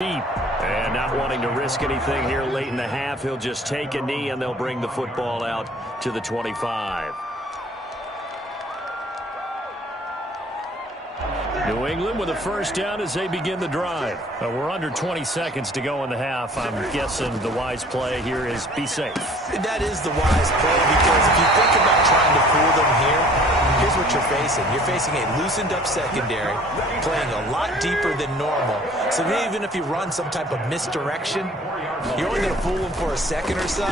Deep. And not wanting to risk anything here late in the half, he'll just take a knee and they'll bring the football out to the 25. New England with a first down as they begin the drive. We're under 20 seconds to go in the half. I'm guessing the wise play here is be safe. That is the wise play, because if you think about trying to fool them here, here's what you're facing. You're facing a loosened up secondary, playing a lot deeper than normal. So even if you run some type of misdirection, you're only going to fool them for a second or so.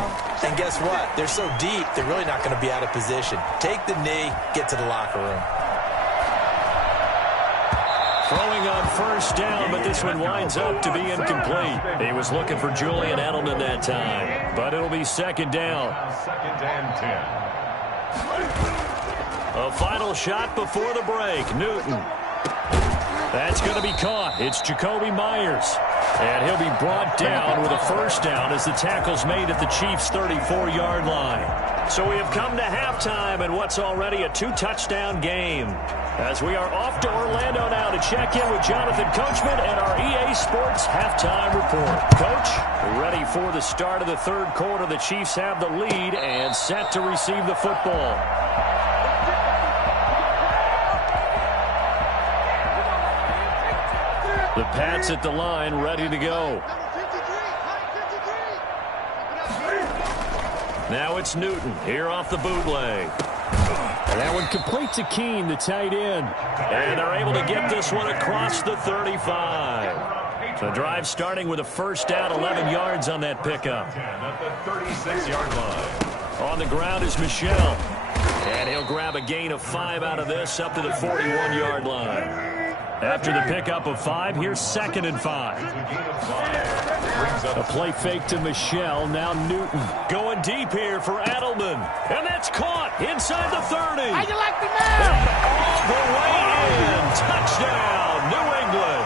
And guess what? They're so deep, they're really not going to be out of position. Take the knee, get to the locker room. Throwing on first down, but this one winds up to be incomplete. He was looking for Julian Edelman that time, but it'll be second down. Second and 10. A final shot before the break. Newton. That's going to be caught. It's Jakobi Meyers. And he'll be brought down with a first down as the tackle's made at the Chiefs' 34-yard line. So we have come to halftime in what's already a two-touchdown game. As we are off to Orlando now to check in with Jonathan Coachman and our EA Sports halftime report. Coach, ready for the start of the third quarter. The Chiefs have the lead and set to receive the football. The Pats at the line, ready to go. Now it's Newton here off the bootleg. And that one complete to Keene, the tight end. And they're able to get this one across the 35. The drive starting with a first down, 11 yards on that pickup. At the 36-yard line. On the ground is Michel. And he'll grab a gain of 5 out of this up to the 41-yard line. After the pickup of 5, here's second and 5. A play fake to Michel. Now Newton going deep here for Edelman. And that's caught inside the 30. How you like me now? All the way in. Touchdown, New England.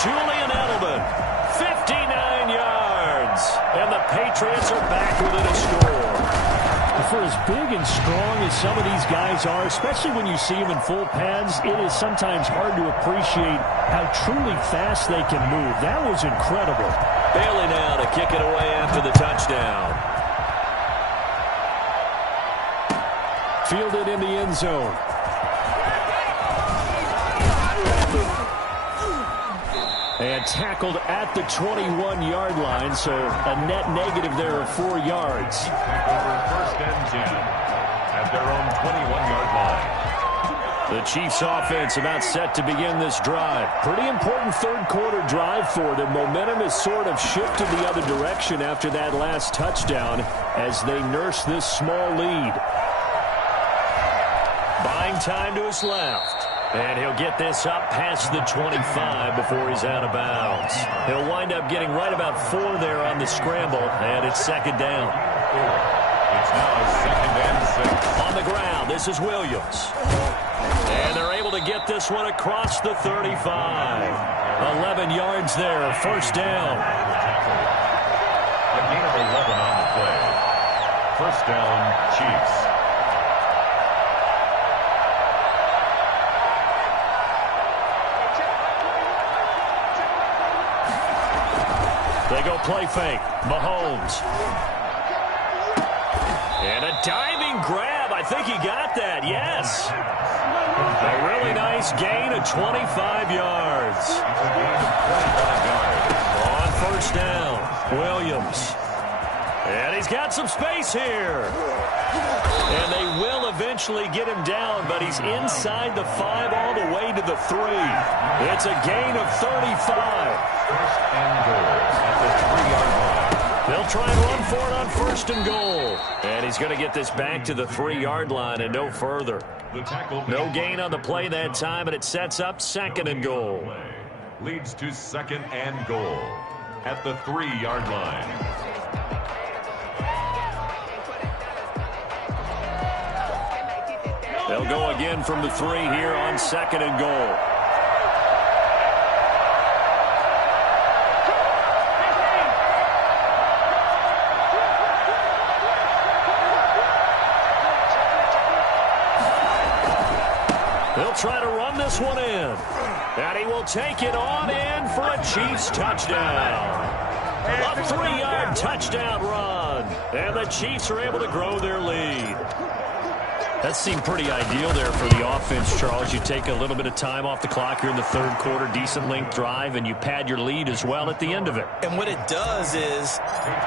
Julian Edelman, 59 yards. And the Patriots are back within a score. For as big and strong as some of these guys are, especially when you see them in full pads, it is sometimes hard to appreciate how truly fast they can move. That was incredible. Bailey now to kick it away after the touchdown. Fielded in the end zone. And tackled at the 21-yard line, so a net negative there of 4 yards. First and 10 at their own 21-yard line. The Chiefs offense about set to begin this drive. Pretty important third quarter drive for them. Momentum has sort of shifted the other direction after that last touchdown as they nurse this small lead. Buying time to his left. And he'll get this up past the 25 before he's out of bounds. He'll wind up getting right about 4 there on the scramble, and it's second down. It's now second and 6. On the ground, this is Williams. And they're able to get this one across the 35. 11 yards there, first down. A gain of 11 on the play. First down, Chiefs. They go play fake. Mahomes. And a diving grab. I think he got that. Yes. A really nice gain of 25 yards. On first down, Williams. And he's got some space here. And they will eventually get him down, but he's inside the 5 all the way to the 3. It's a gain of 35. First and goal. They'll try and run for it on first and goal. And he's going to get this back to the 3-yard line and no further. No gain on the play that time, and it sets up second and goal. Leads to second and goal at the 3-yard line. They'll go again from the 3 here on second and goal. They'll try to run this one in. And he will take it on in for a Chiefs touchdown. A 3-yard touchdown run. And the Chiefs are able to grow their lead. That seemed pretty ideal there for the offense, Charles. You take a little bit of time off the clock here in the third quarter, decent length drive, and you pad your lead as well at the end of it. And what it does is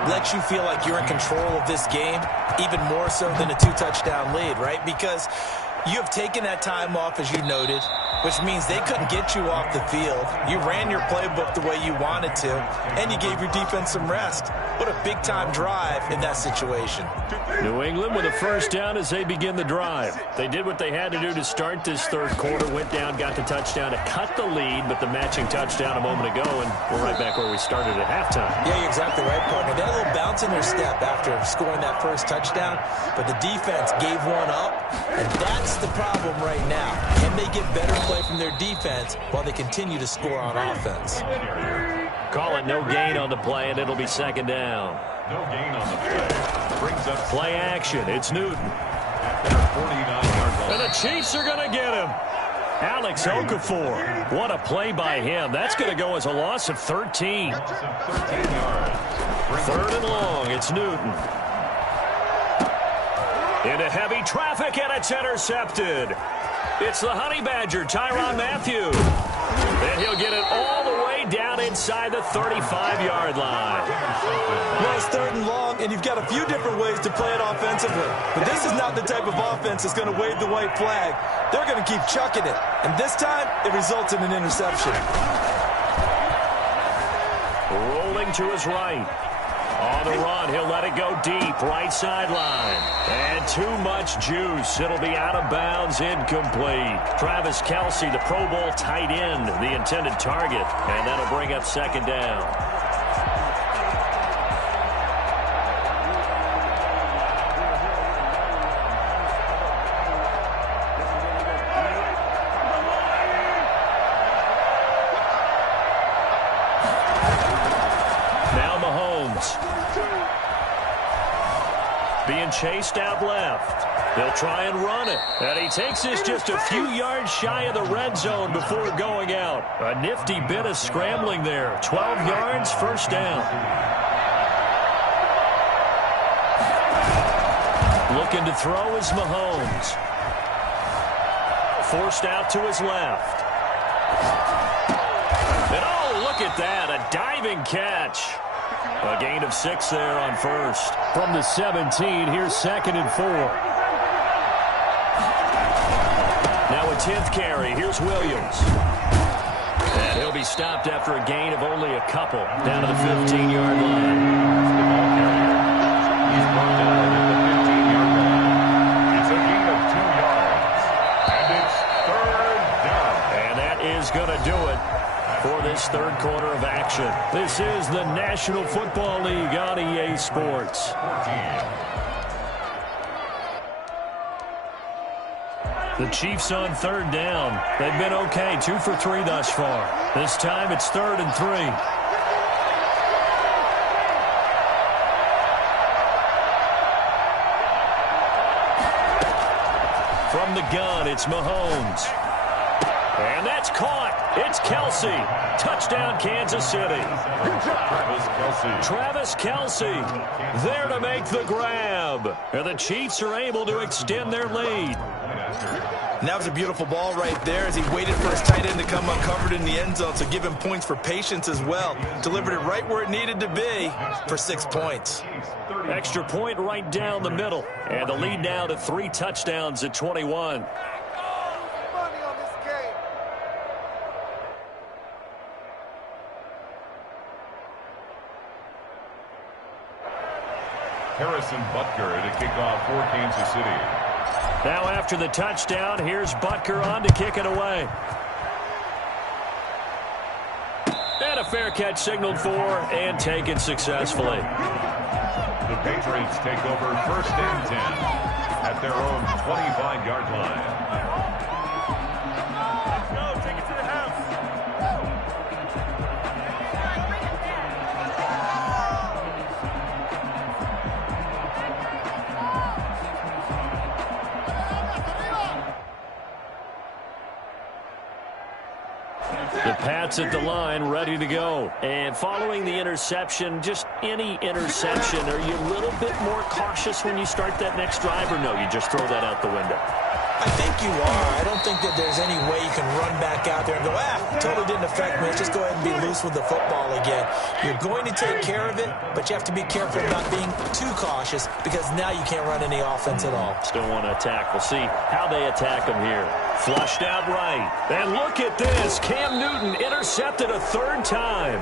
let you feel like you're in control of this game, even more so than a 2-touchdown lead, right? Because you have taken that time off, as you noted, which means they couldn't get you off the field. You ran your playbook the way you wanted to, and you gave your defense some rest. What a big-time drive in that situation. New England with a first down as they begin the drive. They did what they had to do to start this third quarter, went down, got the touchdown to cut the lead, but the matching touchdown a moment ago, and we're right back where we started at halftime. Yeah, you're exactly right, partner. They had a little bounce in their step after scoring that first touchdown, but the defense gave one up, and that's the problem right now. Can they get better play from their defense while they continue to score on offense? Call it no gain on the play, and it'll be second down. No gain on the play. Brings up Play action. It's Newton. 49-yard line. And the Chiefs are going to get him. Alex Okafor. What a play by him. That's going to go as a loss of 13. 13 yards. Third and long. It's Newton. Into heavy traffic, and it's intercepted. It's the Honey Badger, Tyrann Mathieu. And he'll get it all the way down inside the 35-yard line. Well, it's third and long, and you've got a few different ways to play it offensively. But this is not the type of offense that's going to wave the white flag. They're going to keep chucking it. And this time, it results in an interception. Rolling to his right. On the run, he'll let it go deep, right sideline. And too much juice. It'll be out of bounds, incomplete. Travis Kelce, the Pro Bowl tight end, the intended target. And that'll bring up second down. Now Mahomes. Being chased out left. They'll try and run it. And he takes this just a few yards shy of the red zone before going out. A nifty bit of scrambling there. 12 yards, first down. Looking to throw is Mahomes. Forced out to his left. And oh, look at that. A diving catch. A gain of 6 there on first. From the 17, here's second and 4. Now a 10th carry. Here's Williams. And he'll be stopped after a gain of only a couple. Down to the 15-yard line. He's brought down at the 15-yard line. It's a gain of 2 yards. And it's third down. And that is going to do it for this third quarter of action. This is the National Football League on EA Sports. The Chiefs on third down. They've been okay, 2 for 3 thus far. This time it's 3rd and 3. From the gun, it's Mahomes. And that's caught. It's Kelce. Touchdown, Kansas City. Travis Kelce there to make the grab. And the Chiefs are able to extend their lead. And that was a beautiful ball right there as he waited for his tight end to come uncovered in the end zone, so give him points for patience as well. Delivered it right where it needed to be for 6 points. Extra point right down the middle. And the lead now to 3 touchdowns at 21. Harrison Butker to kick off for Kansas City. Now after the touchdown, here's Butker on to kick it away. And a fair catch signaled for and taken successfully. The Patriots take over 1st and 10 at their own 25-yard line. Pat's at the line, ready to go. And following the interception, just any interception, are you a little bit more cautious when you start that next drive, or no, you just throw that out the window? I think you are. I don't think that there's any way you can run back out there and go, totally didn't affect me. Let's just go ahead and be loose with the football again. You're going to take care of it, but you have to be careful about being too cautious because now you can't run any offense at all. Still want to attack. We'll see how they attack him here. Flushed out right. And look at this. Cam Newton intercepted a third time.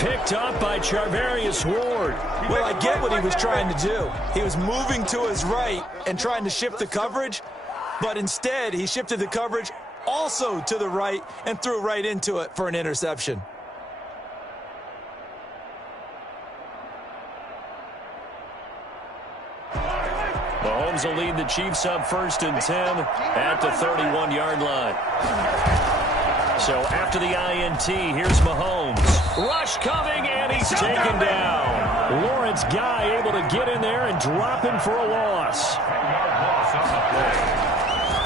Picked up by Charvarius Ward. Well, I get what he was trying to do. He was moving to his right and trying to shift the coverage, but instead he shifted the coverage also to the right and threw right into it for an interception. Mahomes will lead the Chiefs up 1st and 10 at the 31-yard line. So after the INT, here's Mahomes. Rush coming, and he's taken down. Lawrence Guy able to get in there and drop him for a loss.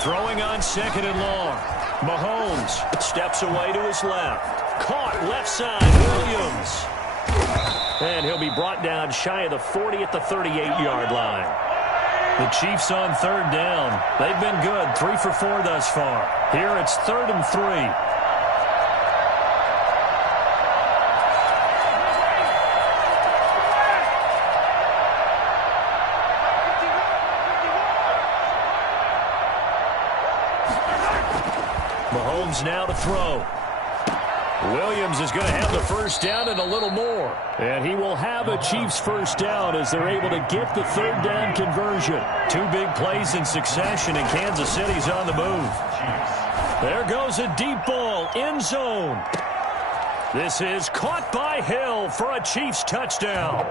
Throwing on 2nd and long. Mahomes steps away to his left. Caught left side, Williams. And he'll be brought down shy of the 40 at the 38-yard line. The Chiefs on 3rd down. They've been good, 3 for 4 thus far. Here it's 3rd and 3. Mahomes now to throw. Williams is going to have the first down and a little more. And he will have a Chiefs first down as they're able to get the 3rd down conversion. 2 big plays in succession, and Kansas City's on the move. There goes a deep ball, end zone. This is caught by Hill for a Chiefs touchdown.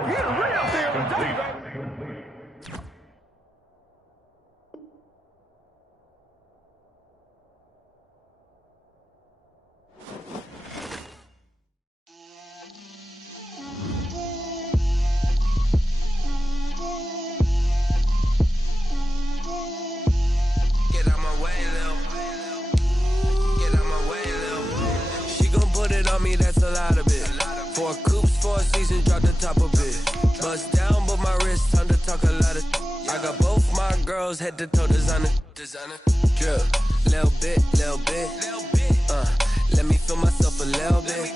Head to toe designer, drip, little bit, let me feel myself a little bit,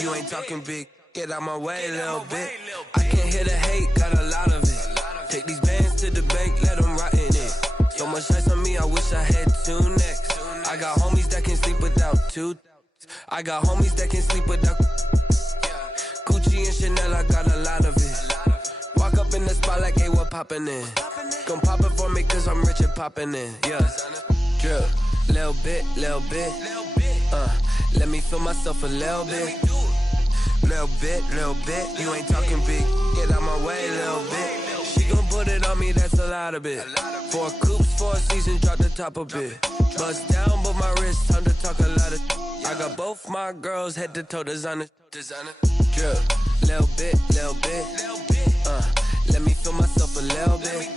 you ain't talking big, get out my way, little bit, I can't hear the hate, got a lot of it, take these bands to the bank, let them rot in it, so much ice on me, I wish I had 2 necks, I got homies that can sleep without 2, I got homies that can sleep without, Gucci and Chanel, I got a lot of it, walk up in the spot like, hey, what poppin' in? Gon' pop it for me cause I'm rich and poppin' in, yeah. Drip, little bit, let me feel myself a little bit. Little bit, you ain't talking big, get out my way, little bit. She gon' put it on me, that's a lot of it. 4 coops, 4 seasons, drop the top a bit. Bust down, but my wrist, time to talk a lot of. I got both my girls, head to toe designer. Drip, little bit, let me feel myself a little bit.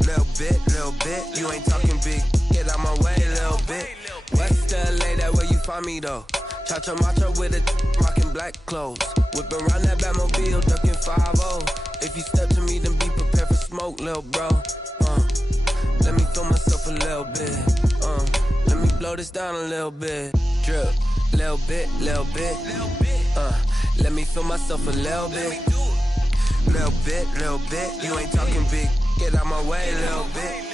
Little bit, you ain't talking big, get out my way, little bit. West LA, that where you find me though. Cha-cha matcha with a rockin' black clothes. Whippin' around that Batmobile, duckin' 5-0. If you step to me, then be prepared for smoke, little bro. Let me feel myself a little bit. Let me blow this down a little bit. Drip, little bit. Let me feel myself a little bit. Little bit, you ain't talking big, get out my way, little bit.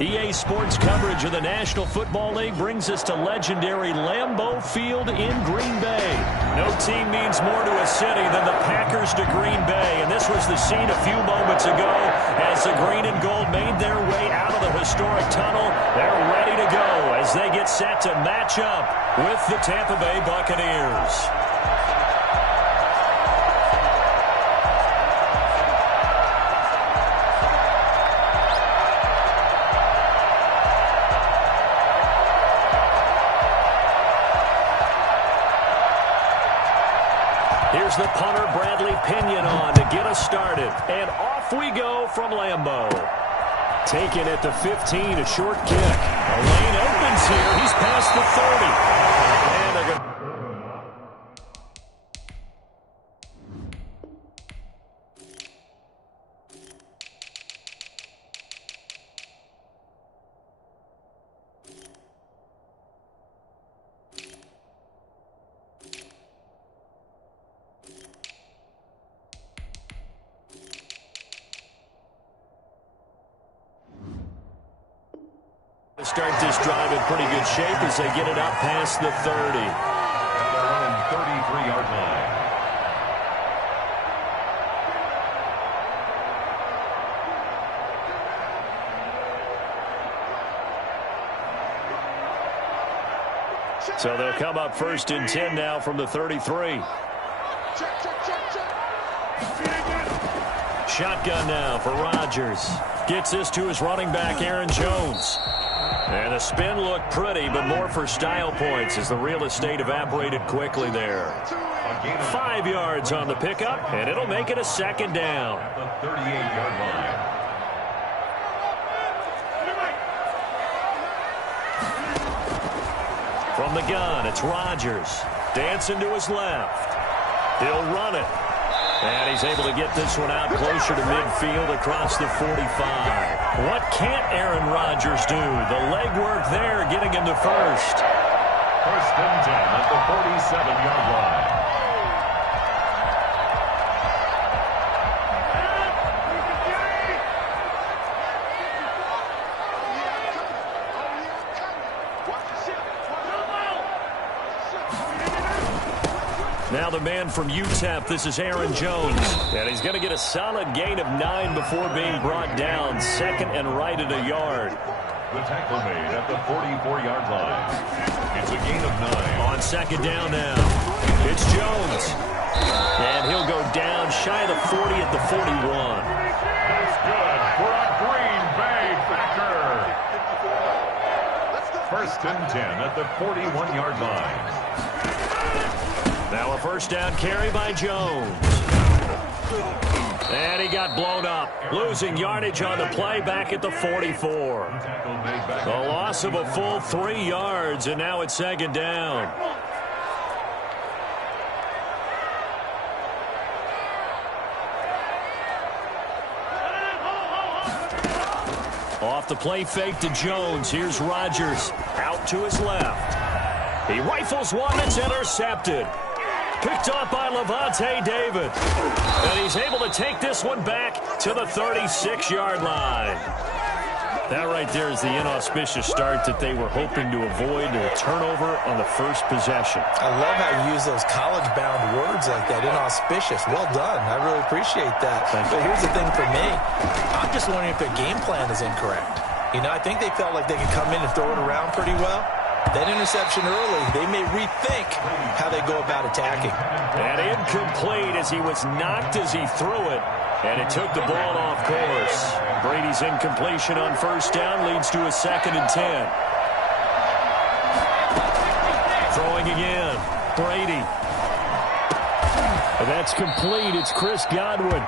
EA Sports coverage of the National Football League brings us to legendary Lambeau Field in Green Bay. No team means more to a city than the Packers to Green Bay, and this was the scene a few moments ago as the green and gold made their way out of the historic tunnel. They're ready to go as they get set to match up with the Tampa Bay Buccaneers. Here's the punter, Bradley Pinion, on to get us started. And off we go from Lambeau. Taken at the 15, a short kick. A lane opens here. He's past the 30. And they're going to... start this drive in pretty good shape as they get it up past the 30. At their own 33-yard line. So they'll come up 1st and 10 now from the 33. Shotgun now for Rodgers. Gets this to his running back, Aaron Jones. And the spin looked pretty, but more for style points as the real estate evaporated quickly there. 5 yards on the pickup, and it'll make it a 2nd down. The 38-yard line. From the gun, it's Rodgers. Dancing to his left. He'll run it. And he's able to get this one out closer to midfield across the 45. What can't Aaron Rodgers do? The legwork there getting him to 1st. 1st and 10 at the 47-yard line. Now the man from UTEP, this is Aaron Jones. And he's going to get a solid gain of 9 before being brought down. 2nd and right at a yard. The tackle made at the 44-yard line. It's a gain of 9. On 2nd down now, it's Jones. And he'll go down shy of the 40 at the 41. That's good for a Green Bay Packer. 1st and 10 at the 41-yard line. Now a 1st down carry by Jones. And he got blown up. Losing yardage on the play back at the 44. The loss of a full 3 yards, and now it's 2nd down. Off the play fake to Jones. Here's Rodgers out to his left. He rifles one that's intercepted. Picked up by Lavonte David. And he's able to take this one back to the 36-yard line. That right there is the inauspicious start that they were hoping to avoid, a turnover on the 1st possession. I love how you use those college-bound words like that, inauspicious. Well done. I really appreciate that. But here's the thing for me. I'm just wondering if their game plan is incorrect. You know, I think they felt like they could come in and throw it around pretty well. That interception early, they may rethink how they go about attacking. And incomplete as he was knocked as he threw it. And it took the ball off course. Brady's incompletion on 1st down leads to a 2nd and 10. Throwing again. Brady. And that's complete. It's Chris Godwin.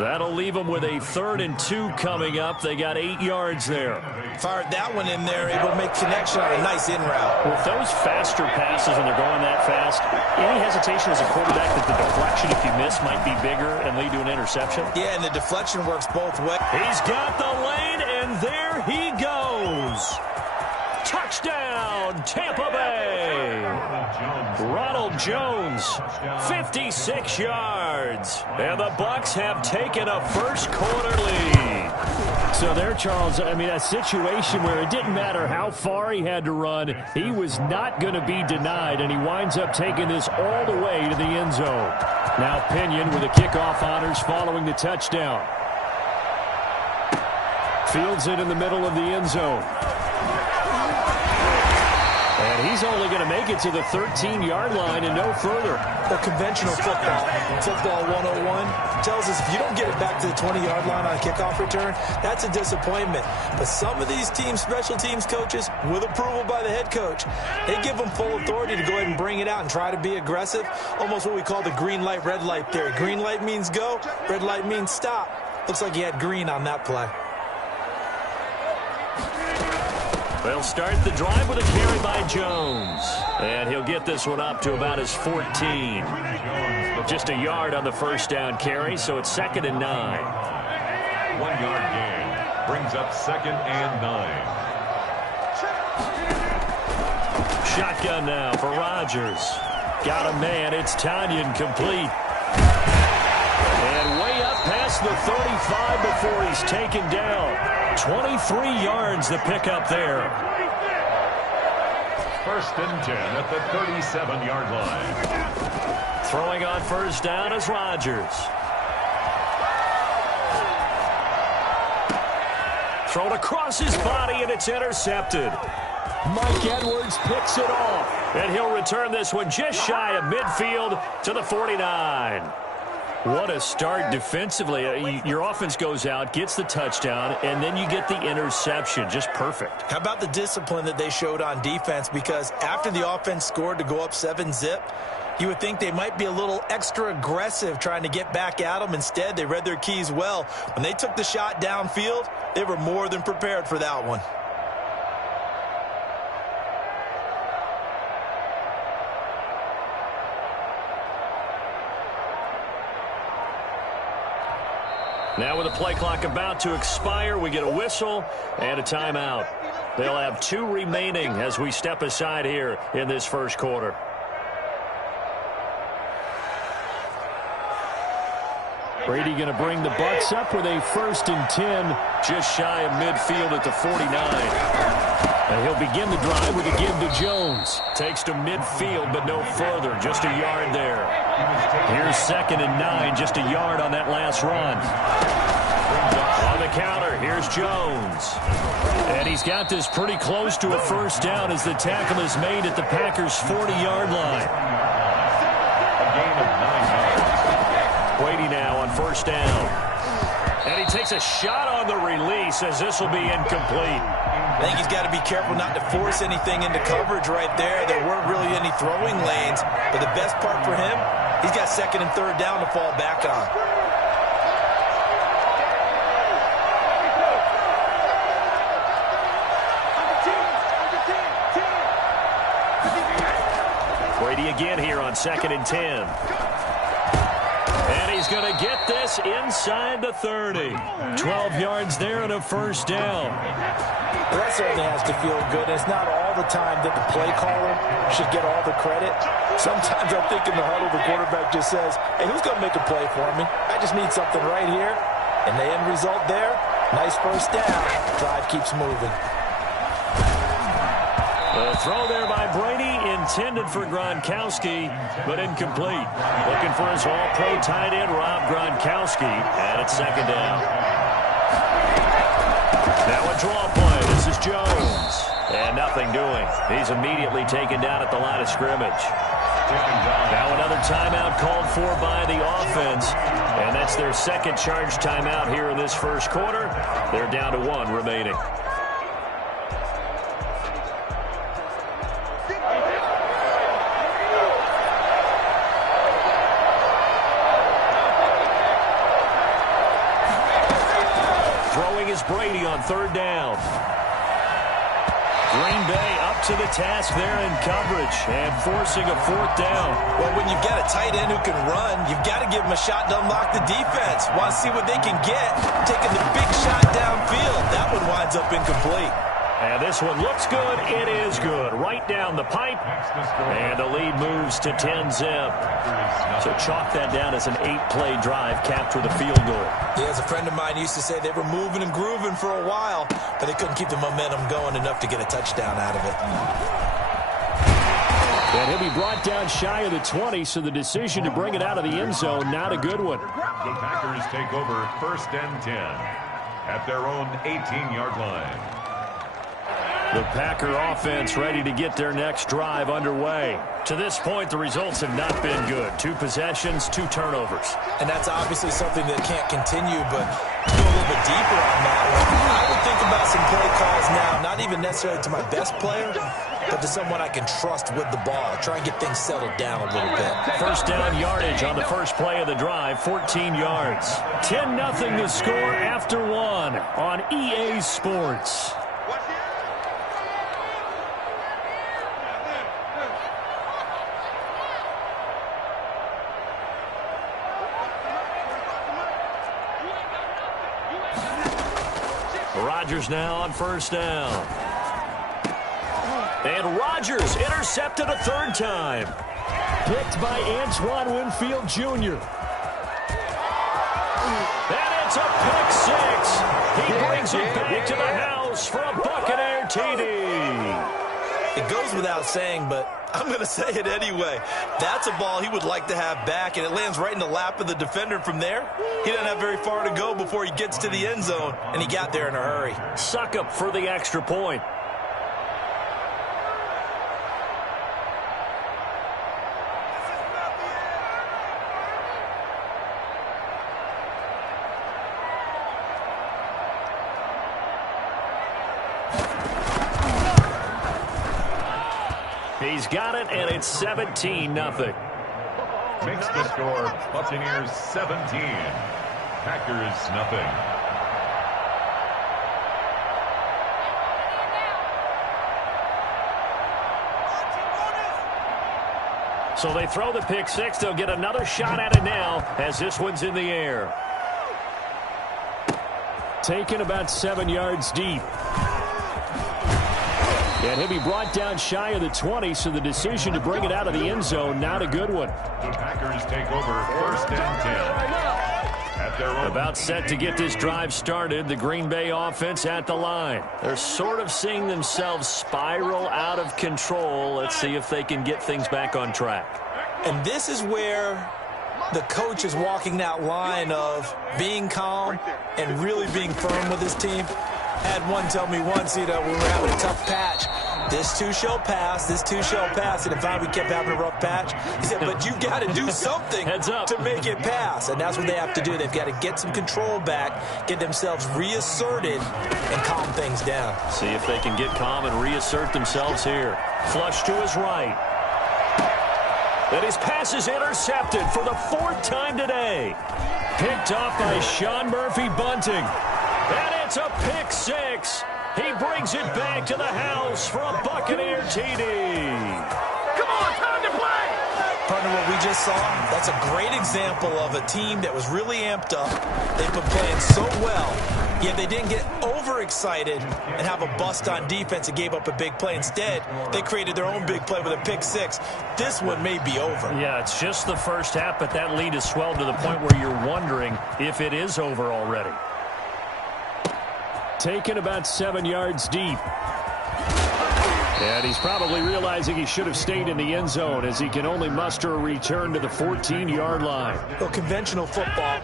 That'll leave them with a 3rd and 2 coming up. They got 8 yards there. Fired that one in there, able to make connection on a nice in route. With those faster passes and they're going that fast, any hesitation as a quarterback that the deflection, if you miss, might be bigger and lead to an interception? Yeah, and the deflection works both ways. He's got the lane, and there he goes. Touchdown, Tampa Bay. Ronald Jones, 56 yards. And the Bucs have taken a 1st quarter lead. So there, Charles, I mean, a situation where it didn't matter how far he had to run, he was not going to be denied, and he winds up taking this all the way to the end zone. Now Pinion with the kickoff honors following the touchdown. Fields it in the middle of the end zone. And he's only going to make it to the 13-yard line and no further. Well, conventional football 101 tells us if you don't get it back to the 20-yard line on a kickoff return, that's a disappointment. But some of these teams, special teams coaches, with approval by the head coach, they give them full authority to go ahead and bring it out and try to be aggressive. Almost what we call the green light, red light theory. Green light means go, red light means stop. Looks like he had green on that play. They'll start the drive with a carry by Jones. And he'll get this one up to about his 14. Just a yard on the first down carry, so it's 2nd and 9. 1 yard gain brings up 2nd and 9. Shotgun now for Rodgers. Got a man. It's Tonyan complete. And way up past the 35 before he's taken down. 23 yards the pickup there. 1st and 10 at the 37-yard line. Throwing on first down is Rodgers. Thrown across his body, and it's intercepted. Mike Edwards picks it off. And he'll return this one just shy of midfield to the 49. What a start defensively. Your offense goes out, gets the touchdown, and then you get the interception. Just perfect. How about the discipline that they showed on defense? Because after the offense scored to go up 7-zip, you would think they might be a little extra aggressive trying to get back at them. Instead, they read their keys well. When they took the shot downfield, they were more than prepared for that one. Now with the play clock about to expire, we get a whistle and a timeout. They'll have 2 remaining as we step aside here in this first quarter. Brady going to bring the Bucs up with a 1st and 10 just shy of midfield at the 49. And he'll begin the drive with a give to Jones. Takes to midfield, but no further. Just a yard there. Here's 2nd and 9, just a yard on that last run. On the counter, here's Jones. And he's got this pretty close to a first down as the tackle is made at the Packers' 40-yard line. A gain of 9 yards. Brady now on first down. And he takes a shot on the release as this will be incomplete. I think he's got to be careful not to force anything into coverage right there. There weren't really any throwing lanes. But the best part for him, he's got 2nd and 3rd down to fall back on. Brady again here on 2nd and 10. And he's going to get this inside the 30. 12 yards there and a first down. Well, that certainly has to feel good. It's not all the time that the play caller should get all the credit. Sometimes I think in the huddle, the quarterback just says, hey, who's going to make a play for me? I just need something right here. And the end result there, nice first down. Drive keeps moving. The throw there by Brady, intended for Gronkowski, but incomplete. Looking for his all-pro tight end, Rob Gronkowski, and it's 2nd down. Now a draw play. This is Jones. And nothing doing. He's immediately taken down at the line of scrimmage. Now another timeout called for by the offense. And that's their 2nd charge timeout here in this first quarter. They're down to 1 remaining. Brady on 3rd down. Green Bay up to the task there in coverage and forcing a 4th down. Well, when you've got a tight end who can run, you've got to give him a shot to unlock the defense. Want to see what they can get. Taking the big shot downfield. That one winds up incomplete. And this one looks good. It is good. Right down the pipe. And the lead moves to 10-zip. So chalk that down as an 8-play drive capped with a field goal. Yeah, as a friend of mine used to say, they were moving and grooving for a while, but they couldn't keep the momentum going enough to get a touchdown out of it. And he'll be brought down shy of the 20, so the decision to bring it out of the end zone, not a good one. The Packers take over 1st and 10 at their own 18-yard line. The Packer offense ready to get their next drive underway. To this point, the results have not been good. 2 possessions, 2 turnovers. And that's obviously something that can't continue, but to go a little bit deeper on that one, I would think about some play calls now, not even necessarily to my best player, but to someone I can trust with the ball. Try and get things settled down a little bit. First down yardage on the first play of the drive, 14 yards. 10-0 the score after 1 on EA Sports. Rodgers now on first down. And Rodgers intercepted a third time. Picked by Antoine Winfield Jr. And it's a pick six. He brings it back to the house for a Buccaneer TD. It goes without saying, but I'm going to say it anyway. That's a ball he would like to have back, and it lands right in the lap of the defender from there. He doesn't have very far to go before he gets to the end zone, and he got there in a hurry. Succop for the extra point. He's got it, and it's 17-0. Makes the score Buccaneers 17, Packers nothing. So they throw the pick six. They'll get another shot at it now as this one's in the air. Taken about 7 yards deep. And he'll be brought down shy of the 20, so the decision to bring it out of the end zone, not a good one. The Packers take over first and 10. At their own. About set to get this drive started, the Green Bay offense at the line. They're sort of seeing themselves spiral out of control. Let's see if they can get things back on track. And this is where the coach is walking that line of being calm and really being firm with his team. Had one tell me once, we were having a tough patch. This too shall pass. This too shall pass. And if we kept having a rough patch, he said, but you've got to do something to make it pass. And that's what they have to do. They've got to get some control back, get themselves reasserted, and calm things down. See if they can get calm and reassert themselves here. Flush to his right. And his pass is intercepted for the 4th time today. Picked off by Sean Murphy-Bunting. And it's a pick six. He brings it back to the house for a Buccaneer TD. Come on, time to play! Partner, what we just saw, that's a great example of a team that was really amped up. They've been playing so well, yet they didn't get overexcited and have a bust on defense and gave up a big play. Instead, they created their own big play with a pick six. This one may be over. Yeah, it's just the first half, but that lead has swelled to the point where you're wondering if it is over already. Taken about 7 yards deep. And he's probably realizing he should have stayed in the end zone as he can only muster a return to the 14-yard line. Well, conventional football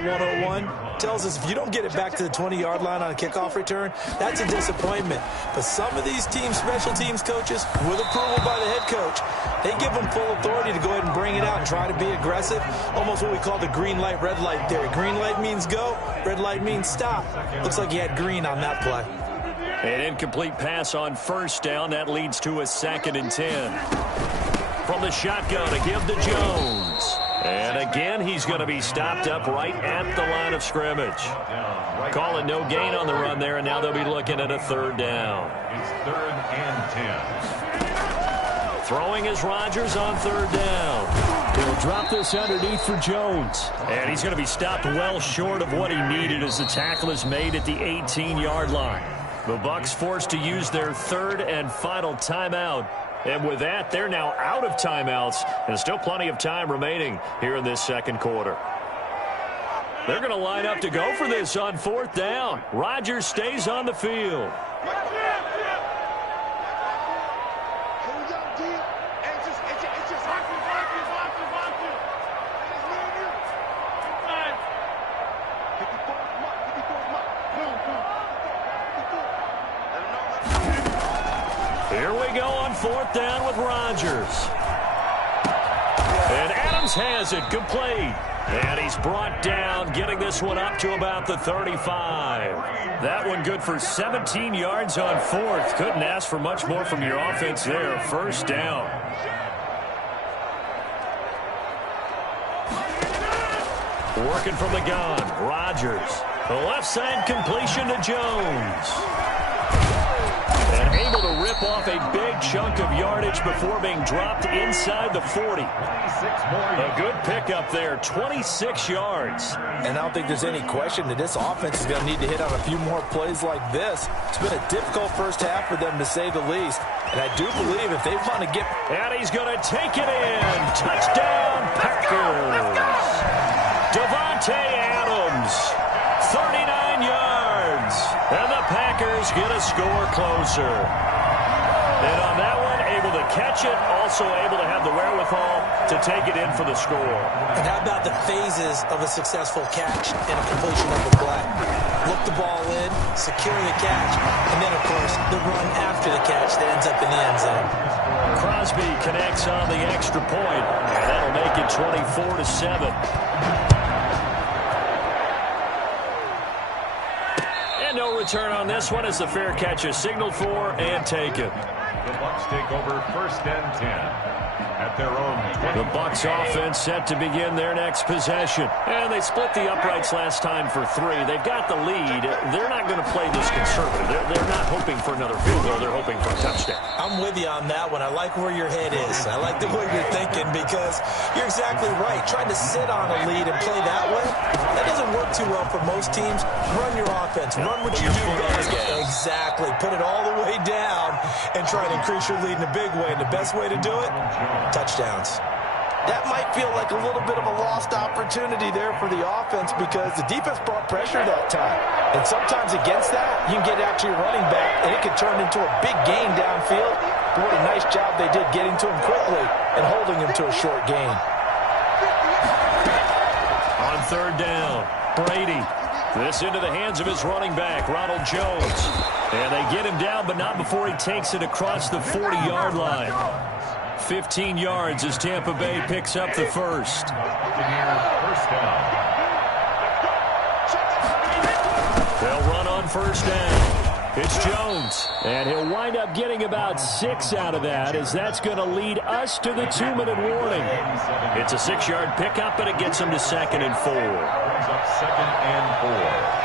101, tells us if you don't get it back to the 20-yard line on a kickoff return, that's a disappointment. But some of these teams, special teams coaches, with approval by the head coach, they give them full authority to go ahead and bring it out and try to be aggressive. Almost what we call the green light, red light theory. Green light means go, red light means stop. Looks like he had green on that play. An incomplete pass on first down. That leads to a 2nd and 10. From the shotgun to give to Jones. And again, he's going to be stopped up right at the line of scrimmage. Calling no gain on the run there, and now they'll be looking at a 3rd down. It's 3rd and 10. Throwing is Rodgers on 3rd down. He'll drop this underneath for Jones. And he's going to be stopped well short of what he needed as the tackle is made at the 18-yard line. The Bucs forced to use their 3rd and final timeout. And with that, they're now out of timeouts. And still plenty of time remaining here in this 2nd quarter. They're going to line up to go for this on 4th down. Rodgers stays on the field. Here we go on 4th down with Rodgers. And Adams has it, complete. And he's brought down, getting this one up to about the 35. That one good for 17 yards on 4th. Couldn't ask for much more from your offense there. 1st down. Working from the gun, Rodgers. The left side completion to Jones. And able to rip off a big chunk chunk of yardage before being dropped inside the 40. A good pickup there, 26 yards. And I don't think there's any question that this offense is going to need to hit on a few more plays like this. It's been a difficult first half for them, to say the least. And I do believe if they want to get... And he's going to take it in. Touchdown, Packers. Davante Adams, 39 yards. And the Packers get a score closer. And on that one, able to catch it, also able to have the wherewithal to take it in for the score. And how about the phases of a successful catch and a completion of the play? Look the ball in, secure the catch, and then, of course, the run after the catch that ends up in the end zone. Crosby connects on the extra point, and that'll make it 24-7. And no return on this one as the fair catch is signaled for and taken. The Bucs take over 1st and 10 at their own 20. The Bucs offense set to begin their next possession. And they split the uprights last time for 3. They've got the lead. They're not going to play this conservative. They're not hoping for another field goal. They're hoping for a touchdown. I'm with you on that one. I like where your head is. I like the way you're thinking because you're exactly right. Trying to sit on a lead and play that way, that doesn't work too well for most teams. Run your offense. Run what you do best. Exactly. Put it all the way down and try to increase your lead in a big way. And the best way to do it, touchdowns. That might feel like a little bit of a lost opportunity there for the offense because the defense brought pressure that time. And sometimes against that, you can get out to your running back, and it can turn into a big gain downfield. But what a nice job they did getting to him quickly and holding him to a short gain. On 3rd down, Brady. This into the hands of his running back, Ronald Jones. And they get him down, but not before he takes it across the 40-yard line. 15 yards as Tampa Bay picks up the first. First down. They'll run on 1st down. It's Jones. And he'll wind up getting about 6 out of that as that's going to lead us to the 2-minute warning. It's a 6-yard pickup, and it gets him to 2nd and 4. Brings up 2nd and 4.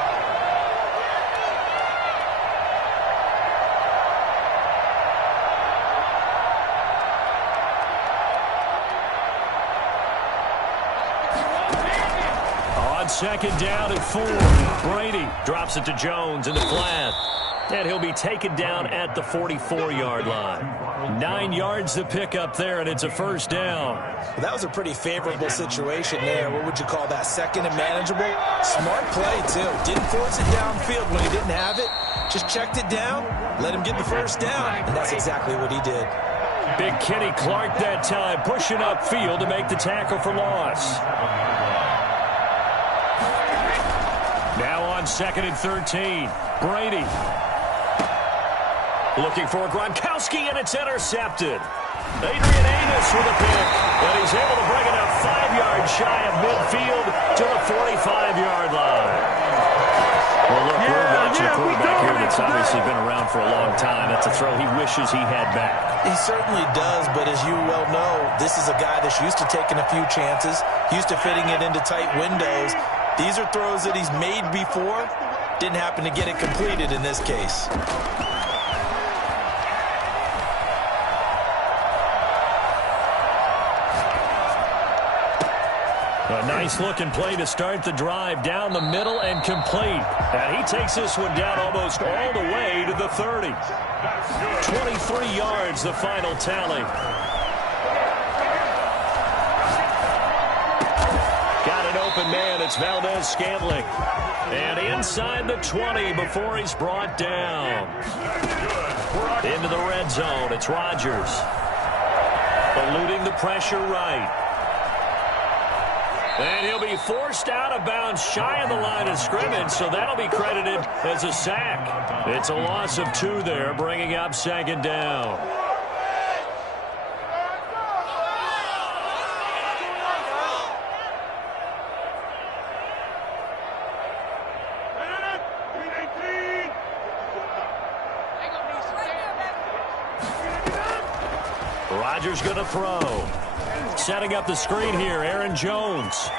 On 2nd down and 4, Brady drops it to Jones in the flat. And he'll be taken down at the 44-yard line. 9 yards to pick up there, and it's a 1st down. Well, that was a pretty favorable situation there. What would you call that? 2nd and manageable? Smart play, too. Didn't force it downfield when he didn't have it. Just checked it down, let him get the 1st down, and that's exactly what he did. Big Kenny Clark that time, pushing upfield to make the tackle for loss. Now on 2nd and 13, Brady. Looking for Gronkowski, and it's intercepted. Adrian Amos with a pick, and he's able to bring it up 5 yards shy of midfield to the 45-yard line. Well, look, we're watching a quarterback here that's obviously been around for a long time. That's a throw he wishes he had back. He certainly does, but as you well know, this is a guy that's used to taking a few chances, used to fitting it into tight windows. These are throws that he's made before. Didn't happen to get it completed in this case. A nice-looking play to start the drive down the middle and complete. And he takes this one down almost all the way to the 30. 23 yards, the final tally. Got an open man. It's Valdez-Scantling. And inside the 20 before he's brought down. Into the red zone. It's Rodgers. Eluding the pressure right. And he'll be forced out of bounds shy of the line of scrimmage, so that'll be credited as a sack. It's a loss of 2 there, bringing up 2nd down. Rodgers going to throw. Setting up the screen here, Aaron Jones.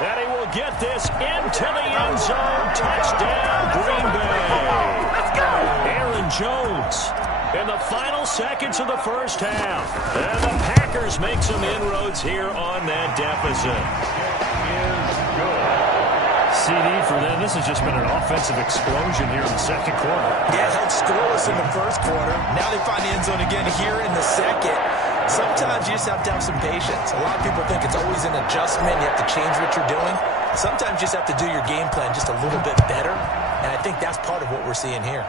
And he will get this into the end zone. Touchdown, Green Bay. Let's go. Aaron Jones in the final seconds of the first half. And the Packers make some inroads here on that deficit. CD for them. This has just been an offensive explosion here in the second quarter. Yeah, held scoreless in the first quarter. Now they find the end zone again here in the second. Sometimes you just have to have some patience. A lot of people think it's always an adjustment. You have to change what you're doing. Sometimes you just have to do your game plan just a little bit better. And I think that's part of what we're seeing here.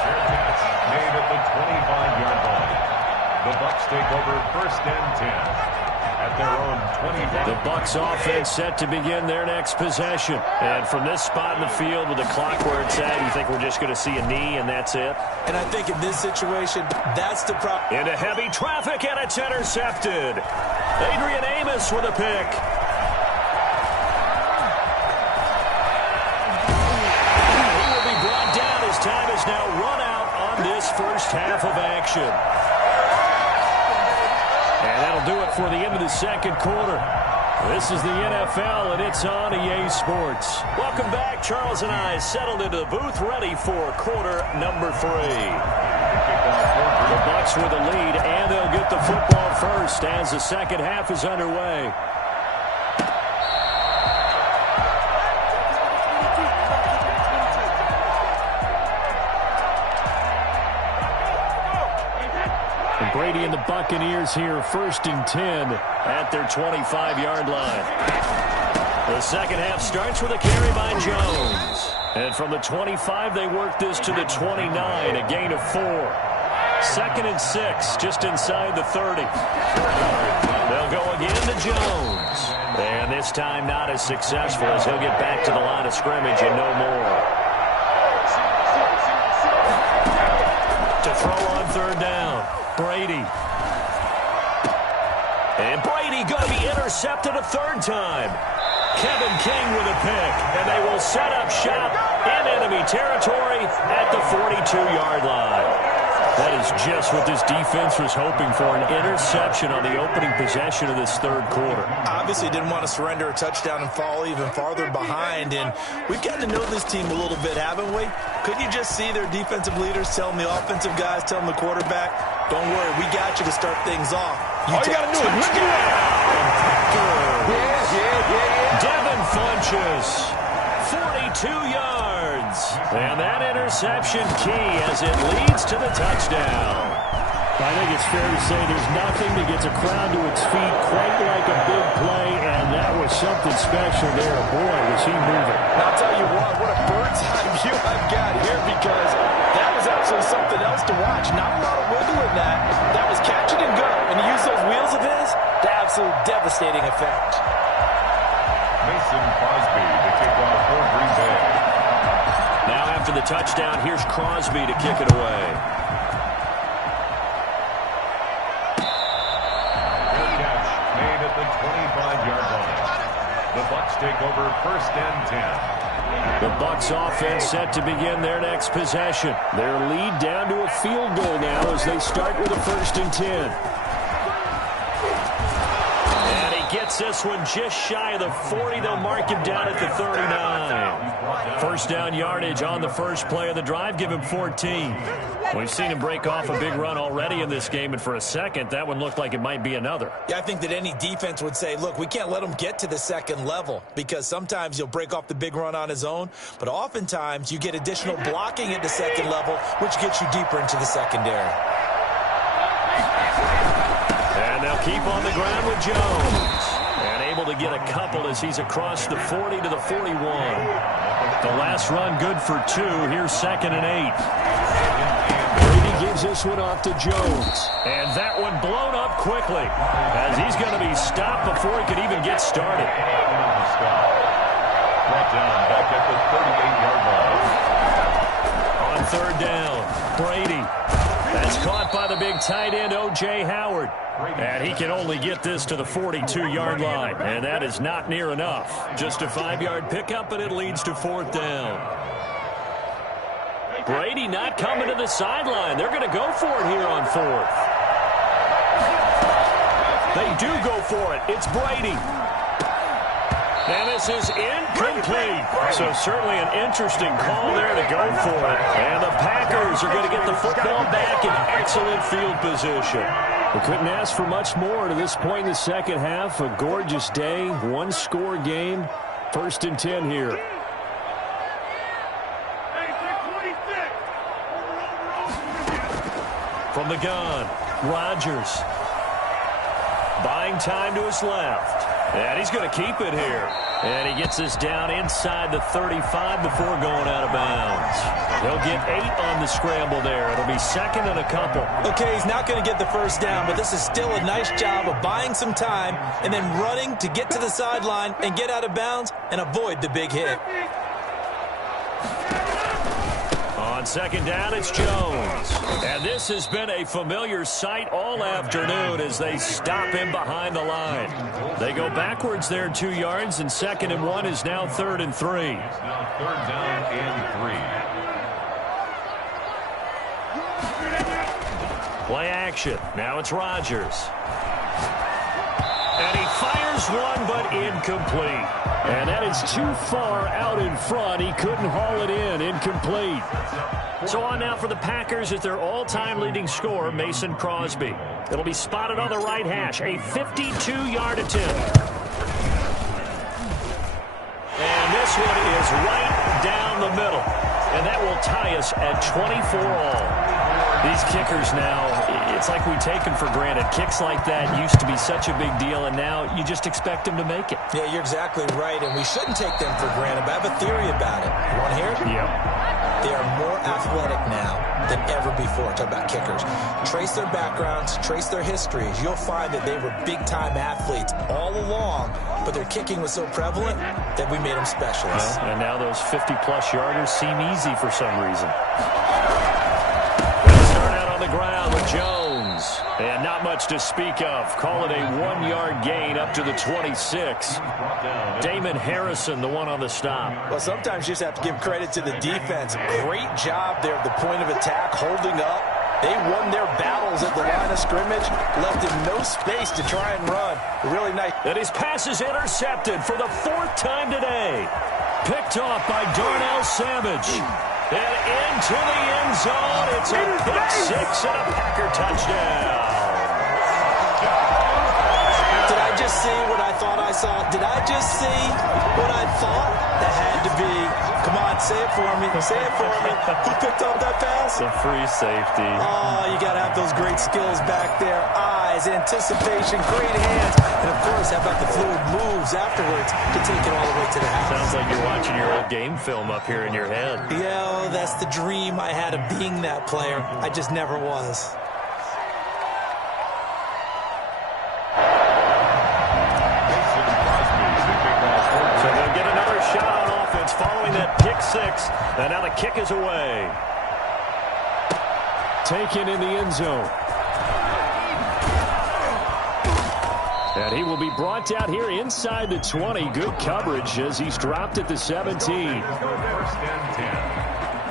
Fair catch made at the 25-yard line. The Bucs take over 1st and 10. At their own 25. The Bucs offense set to begin their next possession. And from this spot in the field with the clock where it's at, you think we're just going to see a knee and that's it? And I think in this situation, that's the problem. Into heavy traffic, and it's intercepted. Adrian Amos with a pick. He will be brought down as time is now run out on this first half of action. And that'll do it for the end of the second quarter. This is the NFL, and it's on EA Sports. Welcome back. Charles and I settled into the booth, ready for quarter number 3. The Bucs with the lead, and they'll get the football first as the second half is underway. Brady and the Buccaneers here, 1st and 10 at their 25-yard line. The second half starts with a carry by Jones. And from the 25, they work this to the 29, a gain of 4. 2nd and 6, just inside the 30. They'll go again to Jones. And this time not as successful as he'll get back to the line of scrimmage and no more. To throw on 3rd down. Brady. And Brady going to be intercepted a 3rd time. Kevin King with a pick. And they will set up shop in enemy territory at the 42-yard line. That is just what this defense was hoping for, an interception on the opening possession of this 3rd quarter. Obviously didn't want to surrender a touchdown and fall even farther behind, and we've gotten to know this team a little bit, haven't we? Could you just see their defensive leaders telling the offensive guys, telling the quarterback, don't worry, we got you to start things off. All you got to do is look at it. Devin Funchess, 42 yards. And that interception key as it leads to the touchdown. I think it's fair to say there's nothing that gets a crowd to its feet quite like a big play, and that was something special there. Boy, was he moving. And I'll tell you what a bird's eye view I've got here, because that was actually something else to watch. Not a lot of wiggle in that. That was catch it and go. And he used those wheels of his to absolute devastating effect. Mason Crosby to kick off for Green Bay. Now after the touchdown, here's Crosby to kick it away. Fair catch made at the 25-yard line. The Bucs take over 1st and 10. The Bucs offense set to begin their next possession. Their lead down to a field goal now as they start with a 1st and 10. And he gets this one just shy of the 40. They'll mark him down at the 39. 1st down yardage on the first play of the drive. Give him 14. We've seen him break off a big run already in this game, and for a second, that one looked like it might be another. Yeah, I think that any defense would say, look, we can't let him get to the second level, because sometimes he'll break off the big run on his own, but oftentimes you get additional blocking at the second level, which gets you deeper into the secondary. And they'll keep on the ground with Jones. And able to get a couple as he's across the 40 to the 41. The last run good for 2. Here's 2nd and 8. Brady gives this one off to Jones. And that one blown up quickly as he's going to be stopped before he could even get started. Brought down back at the 38-yard line. On 3rd down, Brady. That's caught by the big tight end, O.J. Howard. And he can only get this to the 42-yard line. And that is not near enough. Just a 5-yard pickup, and it leads to 4th down. Brady not coming to the sideline. They're going to go for it here on 4th. They do go for it. It's Brady. And this is incomplete. So certainly an interesting call there to go for it. And the Packers are going to get the football back in excellent field position. We couldn't ask for much more to this point in the second half. A gorgeous day, one-score game. 1st and 10 here. From the gun, Rodgers. Buying time to his left. And he's going to keep it here. And he gets this down inside the 35 before going out of bounds. He'll get 8 on the scramble there. It'll be 2nd and a couple. Okay, he's not going to get the first down, but this is still a nice job of buying some time and then running to get to the sideline and get out of bounds and avoid the big hit. On 2nd down, it's Jones. And this has been a familiar sight all afternoon as they stop him behind the line. They go backwards there 2 yards, and 2nd and 1 is now 3rd and 3. It's now 3rd down and 3. Play action. Now it's Rodgers. And he fires one, but incomplete. And that is too far out in front. He couldn't haul it in. Incomplete. So on now for the Packers is their all-time leading scorer, Mason Crosby. It'll be spotted on the right hash. A 52-yard attempt. And this one is right down the middle. And that will tie us at 24 all. These kickers now, it's like we take them for granted. Kicks like that used to be such a big deal, and now you just expect them to make it. Yeah, you're exactly right, and we shouldn't take them for granted, but I have a theory about it. You want to hear it? Yep. They are more athletic now than ever before. Talk about kickers. Trace their backgrounds, trace their histories. You'll find that they were big-time athletes all along, but their kicking was so prevalent that we made them specialists. And now those 50-plus yarders seem easy for some reason. On the ground with Jones. And not much to speak of. Call it a 1-yard gain up to the 26. Damon Harrison, the one on the stop. Well, sometimes you just have to give credit to the defense. Great job there at the point of attack, holding up. They won their battles at the line of scrimmage, left him no space to try and run. Really nice. And his pass is intercepted for the 4th time today. Picked off by Darnell Savage. And into the end zone. It's a pick-6 and a Packer touchdown. Did I just see what I thought I saw? Did I just see what I thought? That had to be. Come on, say it for me. Say it for me. Who picked up that pass? The free safety. Oh, you got to have those great skills back there. Eyes, anticipation, great hands. And, of course, how about the fluid moves afterwards to take it all the way to the house? Sounds like you're watching your old game film up here in your head. Yeah, that's the dream I had of being that player. I just never was. So they'll get another shot on offense following that pick-6. And now the kick is away. Taken in the end zone. And he will be brought out here inside the 20. Good coverage as he's dropped at the 17. 1st and 10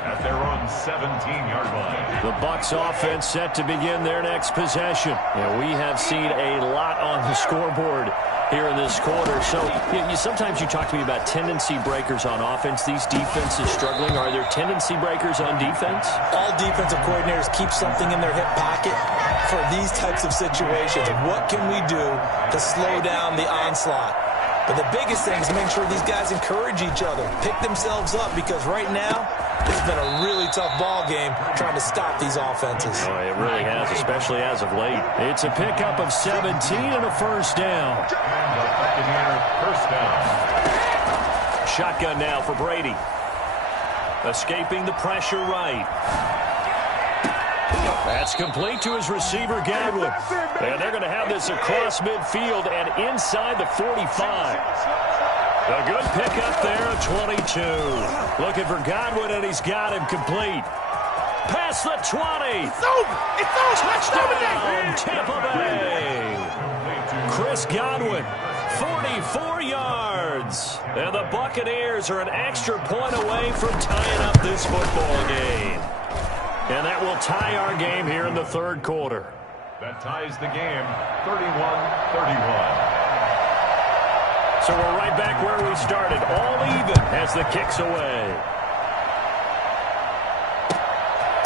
at their own 17-yard line. The Bucs offense set to begin their next possession. And we have seen a lot on the scoreboard here in this quarter. So sometimes you talk to me about tendency breakers on offense. These defenses struggling. Are there tendency breakers on defense? All defensive coordinators keep something in their hip pocket for these types of situations. What can we do to slow down the onslaught? But the biggest thing is make sure these guys encourage each other, pick themselves up, because right now it's been a really tough ball game trying to stop these offenses. Oh, it really has, especially as of late. It's a pickup of 17 and a 1st down. And the Buccaneer 1st down. Shotgun now for Brady. Escaping the pressure right. That's complete to his receiver, Godwin. And they're going to have this across midfield and inside the 45. A good pickup there at 22. Looking for Godwin, and he's got him complete. Past the 20. It's over. It's over. Touchdown, Tampa Bay. Chris Godwin, 44 yards. And the Buccaneers are an extra point away from tying up this football game. And that will tie our game here in the 3rd quarter. That ties the game 31-31. So we're right back where we started. All even as the kick's away.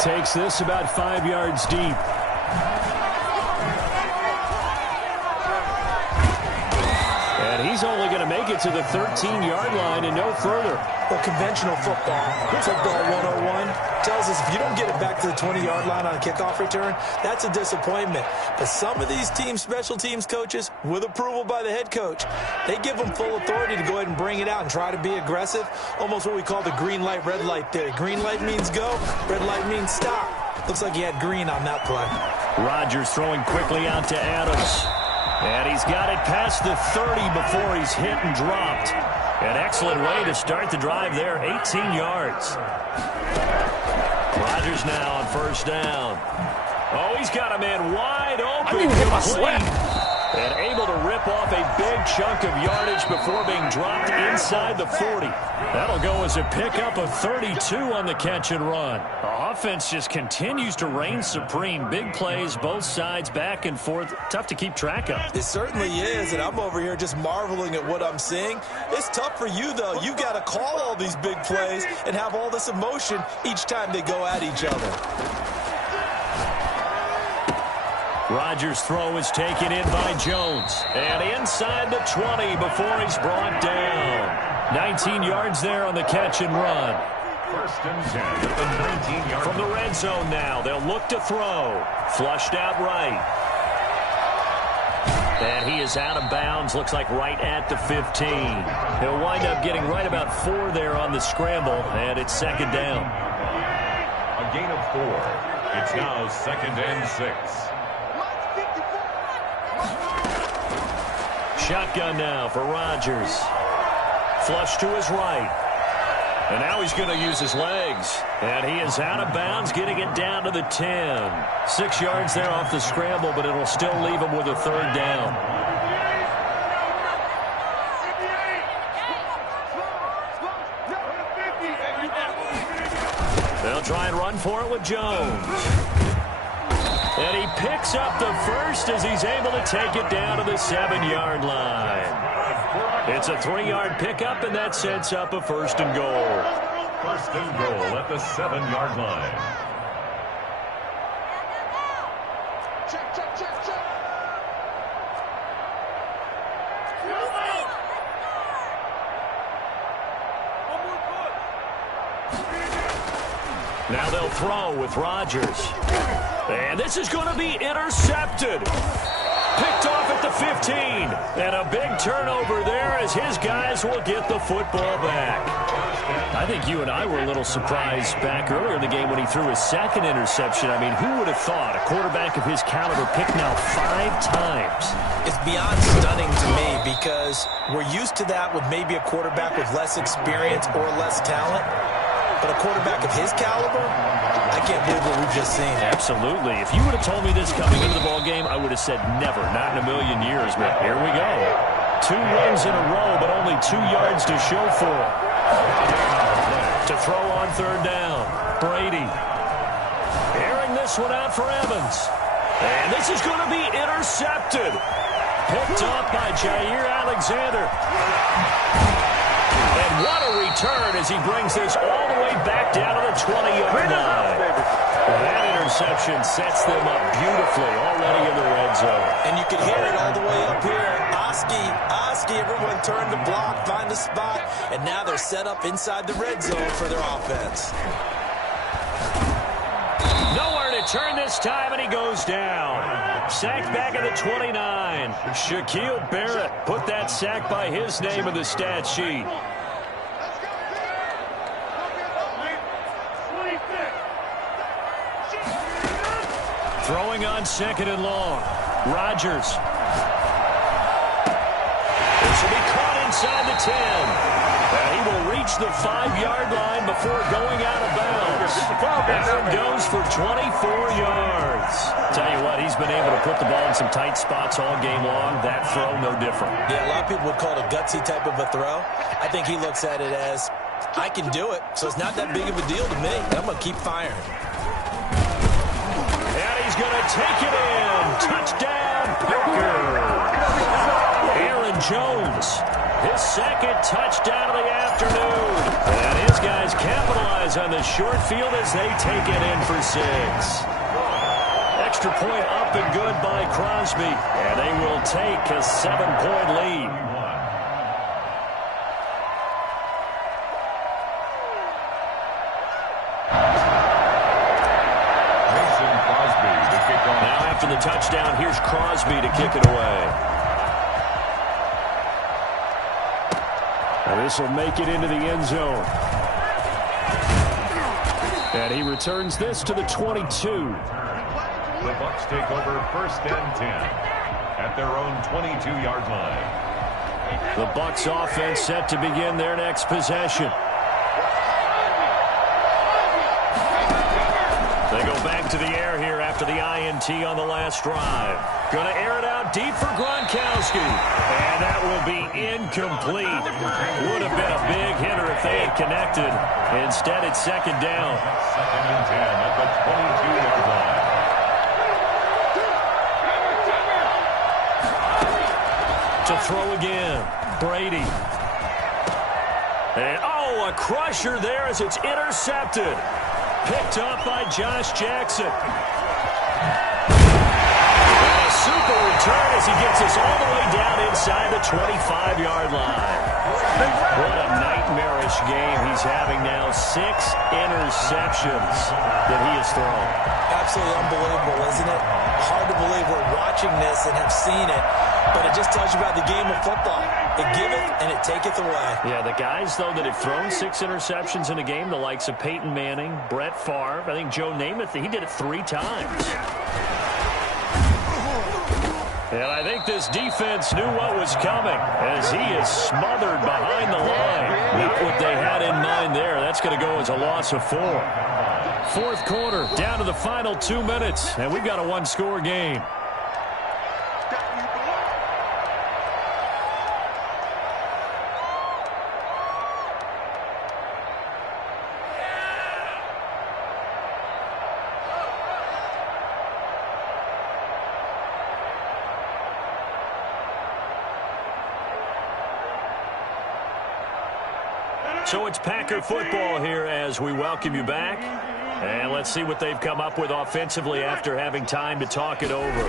Takes this about 5 yards deep. And he's only going to make it to the 13-yard line and no further. Well, conventional football 101, tells us if you don't get it back to the 20-yard line on a kickoff return, that's a disappointment. But some of these special teams coaches, with approval by the head coach, they give them full authority to go ahead and bring it out and try to be aggressive, almost what we call the green light, red light theory. Green light means go, red light means stop. Looks like he had green on that play. Rodgers throwing quickly out to Adams. And he's got it past the 30 before he's hit and dropped. An excellent way to start the drive there, 18 yards. Rodgers now on first down. Oh, he's got a man wide open. And able to rip off a big chunk of yardage before being dropped inside the 40. That'll go as a pickup of 32 on the catch and run. The offense just continues to reign supreme. Big plays, both sides, back and forth. Tough to keep track of. It certainly is, and I'm over here just marveling at what I'm seeing. It's tough for you, though. You got to call all these big plays and have all this emotion each time they go at each other. Rodgers' throw is taken in by Jones. And inside the 20 before he's brought down. 19 yards there on the catch and run. First and 10 at the 19-yard line. From the red zone now, they'll look to throw. Flushed out right. And he is out of bounds, looks like right at the 15. He'll wind up getting right about 4 there on the scramble, and it's second down. A gain of 4. It's now second and 6. Shotgun now for Rodgers. Flush to his right. And now he's going to use his legs. And he is out of bounds, getting it down to the 10. 6 yards there off the scramble, but it'll still leave him with a third down. They'll try and run for it with Jones. And he picks up the first as he's able to take it down to the 7-yard line. It's a 3-yard pickup, and that sets up a first and goal. First and goal at the 7-yard line. Now they'll throw with Rodgers. And this is going to be intercepted. Picked off at the 15. And a big turnover there as his guys will get the football back. I think you and I were a little surprised back earlier in the game when he threw his second interception. I mean, who would have thought a quarterback of his caliber picked now 5 times? It's beyond stunning to me because we're used to that with maybe a quarterback with less experience or less talent. But a quarterback of his caliber, I can't believe what we've just seen. Absolutely. If you would have told me this coming into the ball game, I would have said never, not in a million years. But here we go. 2 runs in a row, but only 2 yards to show for it. To throw on third down, Brady. Airing this one out for Evans. And this is going to be intercepted. Picked up by Jair Alexander. And what a return as he brings this all the way back down to the 20-yard line. That interception sets them up beautifully already in the red zone. And you can hear it all the way up here. Oski, everyone turned to block, find a spot, and now they're set up inside the red zone for their offense. Nowhere to turn this time, and he goes down. Sacked back at the 29. Shaquille Barrett put that sack by his name in the stat sheet. Throwing on second and long. Rodgers. This will be caught inside the 10. And he will reach the 5-yard line before going out of bounds. That one goes for 24 yards. Tell you what, he's been able to put the ball in some tight spots all game long. That throw, no different. Yeah, a lot of people would call it a gutsy type of a throw. I think he looks at it as, I can do it, so it's not that big of a deal to me. I'm going to keep firing. And he's going to take it in. Touchdown, Packers. Aaron Jones his second touchdown of the afternoon. And his guys capitalize on the short field as they take it in for 6. Extra point up and good by Crosby. And they will take a 7-point lead. Mason Crosby to kick off. Now after the touchdown, here's Crosby to kick it away. And this will make it into the end zone. And he returns this to the 22. The Bucs take over 1st and 10 at their own 22-yard line. The Bucs offense set to begin their next possession. They go back to the air here after the INT on the last drive. Going to air it out deep for Gronkowski. And that will be incomplete. Would have been a big hitter if they had connected. Instead, it's 2nd down. 2nd and 10 at the 22-yard line. To throw again, Brady. And, a crusher there as it's intercepted. Picked up by Josh Jackson. And a super return as he gets us all the way down inside the 25-yard line. What a nightmarish game he's having now. 6 interceptions that he has thrown. Absolutely unbelievable, isn't it? Hard to believe we're watching this and have seen it, but it just tells you about the game of football. It giveth and it taketh away. Yeah, the guys, though, that have thrown 6 interceptions in a game, the likes of Peyton Manning, Brett Favre, I think Joe Namath, he did it 3 times. And I think this defense knew what was coming as he is smothered behind the line. Not what they had in mind there. That's going to go as a loss of 4. 4th quarter, down to the final 2 minutes, and we've got a 1-score game. So it's Packer football here as we welcome you back. And let's see what they've come up with offensively after having time to talk it over.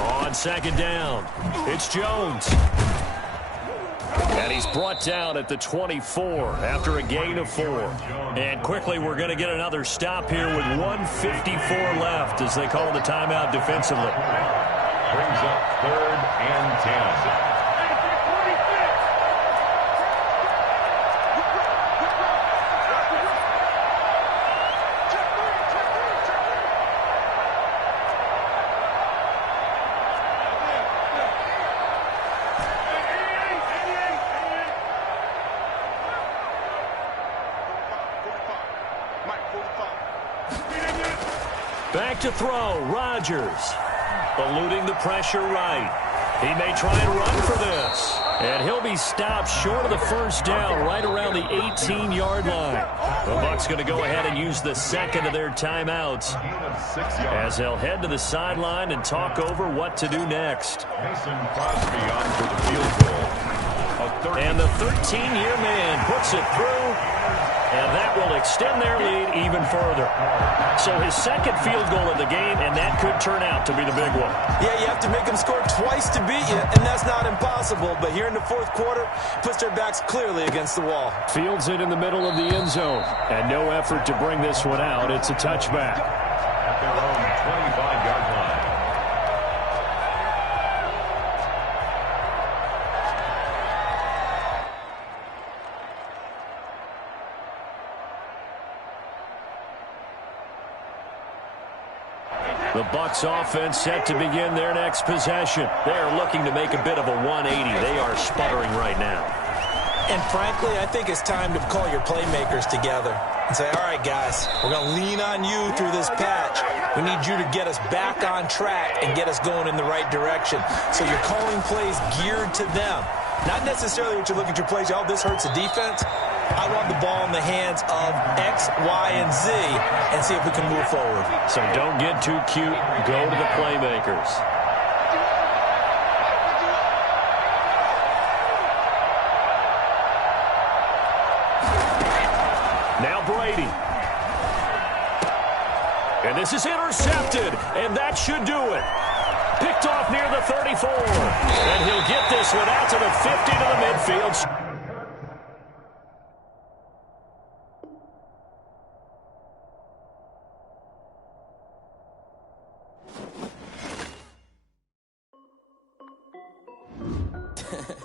On 2nd down, it's Jones. And he's brought down at the 24 after a gain of 4. And quickly, we're going to get another stop here with 1:54 left as they call the timeout defensively. Brings up 3rd and 10. Back to throw, Rodgers. Eluding the pressure right. He may try and run for this. And he'll be stopped short of the 1st down right around the 18-yard line. The Bucs going to go ahead and use the 2nd of their timeouts as they'll head to the sideline and talk over what to do next. Mason Crosby on for the field goal. And the 13-year man puts it through. And that will extend their lead even further. So his 2nd field goal of the game, and that could turn out to be the big one. Yeah, you have to make them score twice to beat you, and that's not impossible. But here in the 4th quarter, puts their backs clearly against the wall. Fields it in the middle of the end zone. And no effort to bring this one out. It's a touchback. At their own 25-yard line. The Bucs offense set to begin their next possession. They are looking to make a bit of a 180. They are sputtering right now. And frankly, I think it's time to call your playmakers together and say, all right, guys, we're going to lean on you through this patch. We need you to get us back on track and get us going in the right direction. So you're calling plays geared to them. Not necessarily what you're looking to plays. Oh, this hurts the defense. I want the ball in the hands of X, Y, and Z and see if we can move forward. So don't get too cute. Go to the playmakers. Brady. And this is intercepted, and that should do it. Picked off near the 34. And he'll get this one out to the 50 to the midfield.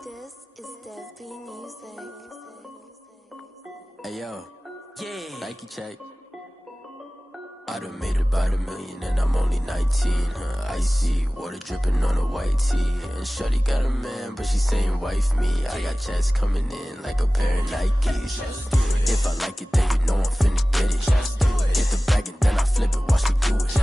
This is Dev B Music. Hey yo, yeah, Nike check. I done made about $1 million and I'm only 19. Icy water dripping on a white tee. And shorty got a man, but she saying wife me. I got checks coming in like a pair of Nikes. If I like it, then you know I'm finna get it. Get the bag and then I flip it, watch me do it.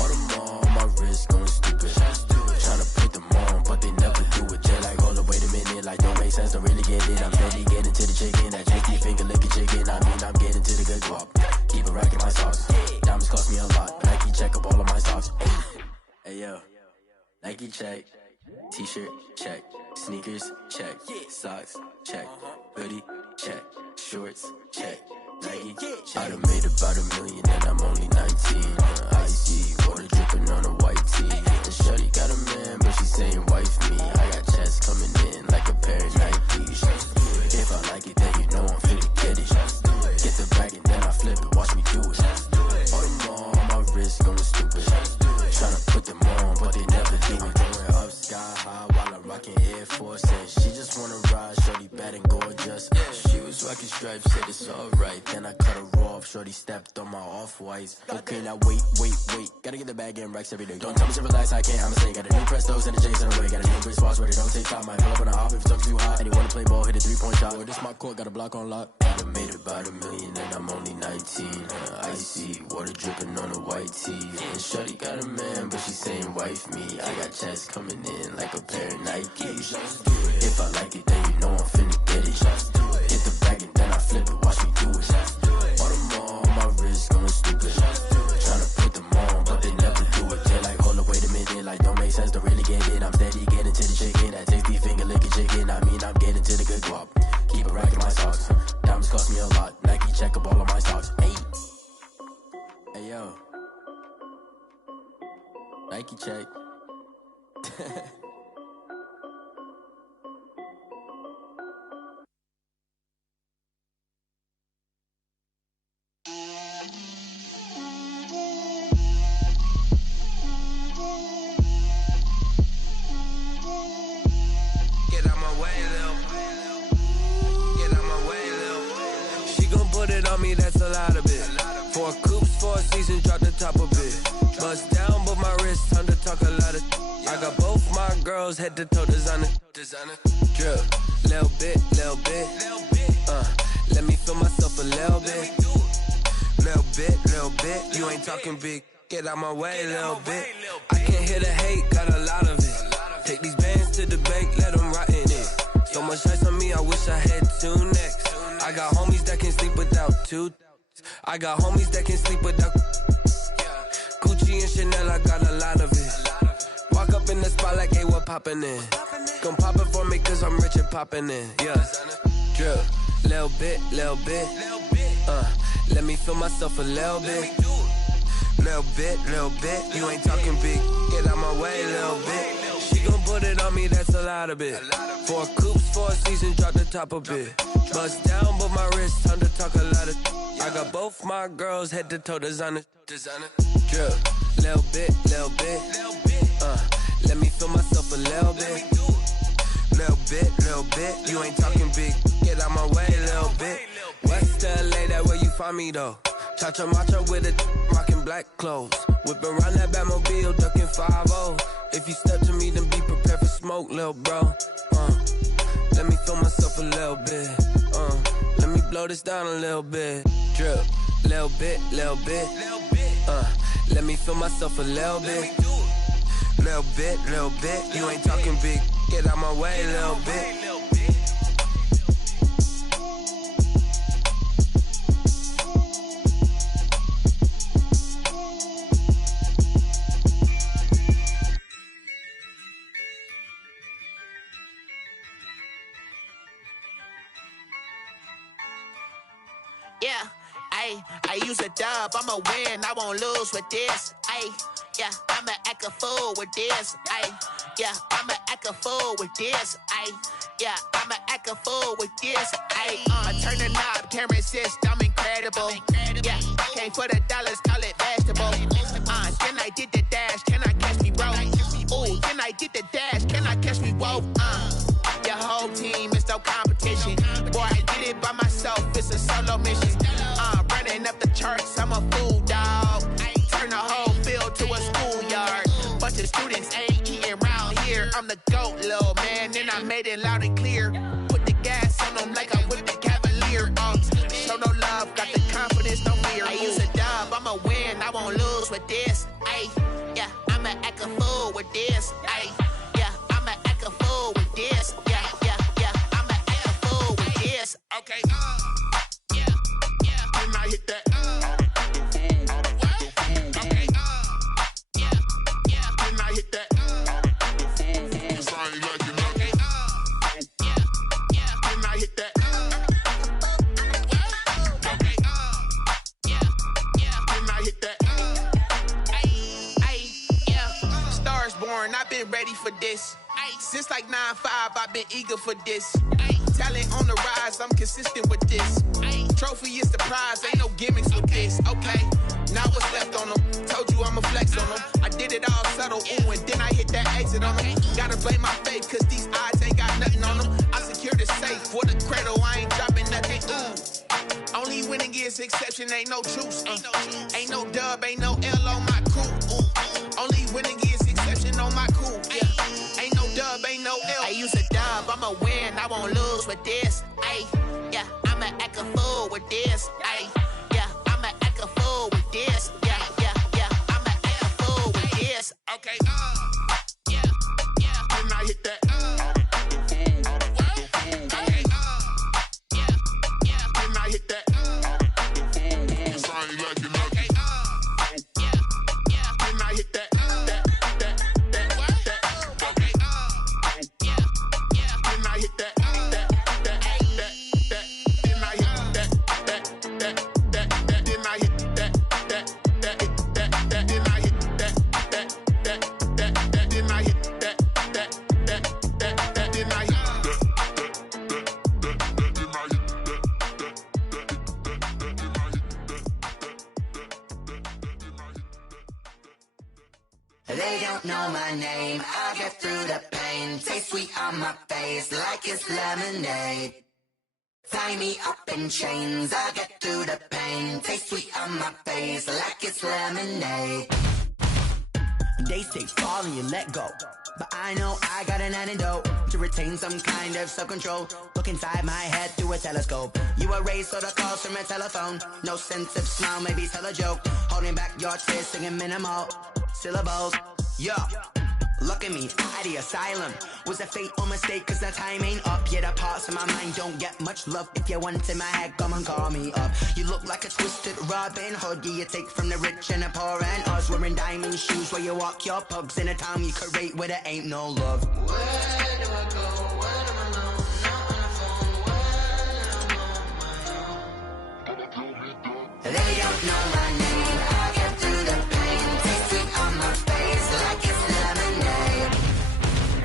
All them on my wrist going stupid. Tryna put them on, but they never do it. They're like, hold up, wait a minute, like don't make sense, don't really get it. I'm steady getting to the chicken, that janky finger licking chicken. I mean, I'm getting to the good guap. Keep it racking my sauce. Diamonds cost me a lot. Nike check up all of my socks. Hey yo, Nike check. T-shirt check. Sneakers check. Socks check. Hoodie check. Shorts check. Nike check. I done made about $1 million and I'm only 19. Icy water dripping on a white tee. And shorty got a man, but she saying wife me. I got checks coming in like a pair of Nikes. If I like it, then you know I'm finna get it. Get the bag and then I flip it, watch me do it. All them on my wrist going stupid. Tryna put them on, but they never do it. Going up sky high while I'm rocking Air Force. And she just wanna ride, shorty bad and gorgeous. She was rocking stripes, said it's alright. Then I cut her off, shorty stepped on my off-whites. Okay, now wait. Gotta get the bag and racks every day. Don't tell me to relax, I can't, I'ma say. Got a new Prestos and a Jason away. Got a new Chris Fox where they don't take time. Might pull up on a hop if it talks too hot. And he wanna play ball, hit a 3-point shot. Or this my court, got a block on lock. I done made about $1 million and I'm only 19. Icy water dripping on a white tee. And shorty got a man, but she saying wife me. I got checks coming in like a pair of Nikes. If I like it, then you know I'm finna get it. Get the bag and then I flip it, watch me do it. All them on my wrist going stupid. Tryna put them on, but they never do it. They're like, hold up, wait a minute, like don't make sense, don't really get it. I'm steady getting to the chicken, that tasty finger licking chicken. I mean, I'm getting to the good guap. Keep it racking my socks. Diamonds cost me a lot. Nike check up all of my socks. Hey yo, Nike check. Me, that's a lot of it. 4 coops, 4 seasons, drop the top of it. Bust down, but my wrist, time to talk a lot of. I got both my girls head to toe designer. Drip, little bit. Let me feel myself a little bit. Little bit. You ain't talking big. Get out my way, little bit. I can't hear the hate, got a lot of it. Take these bands to the bank, let them rot in it. So much ice on me, I wish I had 2 necks. I got homies that can sleep without 2. I got homies that can sleep without Gucci and Chanel, I got a lot of it. Walk up in the spot like, hey, what poppin' in? Come pop it for me, cause I'm rich and poppin' in. Yeah, drip, little bit. Let me feel myself a little bit. Little bit. You ain't talking big. Get out my way, little bit. She gon' put it on me, that's a lot of it. 4 coops, 4 seasons, drop the top of it. Bust down, but my wrist, time to talk a lot of. I got both my girls head to toe designer. Drip, little bit. Let me feel myself a little bit. Little bit. You ain't talking big. Get out my way, little bit. West LA, that where you find me though. Cha-cha matcha with a rockin' black clothes. Whip around that Batmobile, ducking 5-0. If you step to me, then be prepared for smoke, lil' bro. Let me feel myself a little bit. Let me blow this down a little bit. Drip, little bit. Let me feel myself a little bit. Little bit. You ain't talking big. Get out my way, little bit. Yeah, ayy, use a dub, I'ma win, I won't lose with this. Ay, yeah, I'ma act a fool with this. Ay, yeah, I'ma act a fool with this. Ay, yeah, I'ma act a fool with this. Ay, turn the knob, camera assist, I'm incredible. Yeah, came for the dollars, call it vegetable. Then I did the dash, can I catch me, bro? Ooh, then I did the dash, can I catch me, whoa? Your whole team is no competition. Boy, I did it by myself, it's a solo mission. Running up the charts, I'm a fool, dog. Turn the whole field to a schoolyard. Bunch of students ain't eating round here. I'm the GOAT, little man, and I made it loud and clear. Put the gas on them like I whipped the Cavalier. Show no love, got the confidence, no fear. I use a dub, I'ma win, I won't lose with this. Ay, yeah, I'ma act a fool with this. Ay, yeah, I'ma act a fool with this. Yeah, yeah, yeah, I'ma act a fool with this. Okay, yeah, yeah, when I hit that. Okay, yeah, yeah, when I hit that. Cause I ain't like it. Okay, yeah, yeah, when I hit that. Okay, yeah, yeah, when I hit that. Stars born, I've been ready for this. Since like 9-5, I've been eager for this. Talent on the rise, I'm consistent with this. Trophy is the prize, ain't no gimmicks with this. Okay, now what's left on them? Told you I'ma flex on them. I did it all subtle, ooh, and then I hit that exit on them. Gotta blame my faith, cause these odds ain't got nothing on them. I secure the safe for the cradle, I ain't dropping nothing, ooh. Only winning is exception, ain't no truce. Ain't no dub, ain't no L on my crew. Ooh. Only winning is exception on my crew. Yeah. Ain't no dub, ain't no L. I use a dub, I'ma win, I won't lose with this. Ay, yeah, I'ma act a fool with this. Ay, yeah, I'ma act a fool with this. Yeah, yeah, yeah, I'ma act a fool with this. Okay, yeah, yeah, when I hit that. Okay, yeah, yeah, when I hit that. Cause I ain't like it. Okay, yeah, yeah, when I hit that. They don't know my name, I get through the pain. Taste sweet on my face like it's lemonade. Tie me up in chains, I get through the pain. Taste sweet on my face like it's lemonade. They say fall and you let go, but I know I got an antidote to retain some kind of self-control. Look inside my head through a telescope. You erase all the calls from a telephone. No sense of smile, maybe tell a joke. Holding back your tears, singing minimal syllables. Yo, look at me, at the asylum. Was a fate or mistake, cause the time ain't up. Yet the parts of my mind don't get much love. If you want in my head, come and call me up. You look like a twisted Robin Hood. You take from the rich and the poor and us. Wearing diamond shoes where you walk your pugs. In a town you create where there ain't no love. Where do I go? Where am I alone? Not on the phone. When I'm on my own. They don't know my name. I get through the pain. Taste sweet on my face like it's lemonade.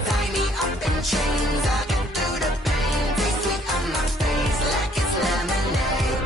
Tie me up in chains. I get through the pain. Taste sweet on my face like it's lemonade.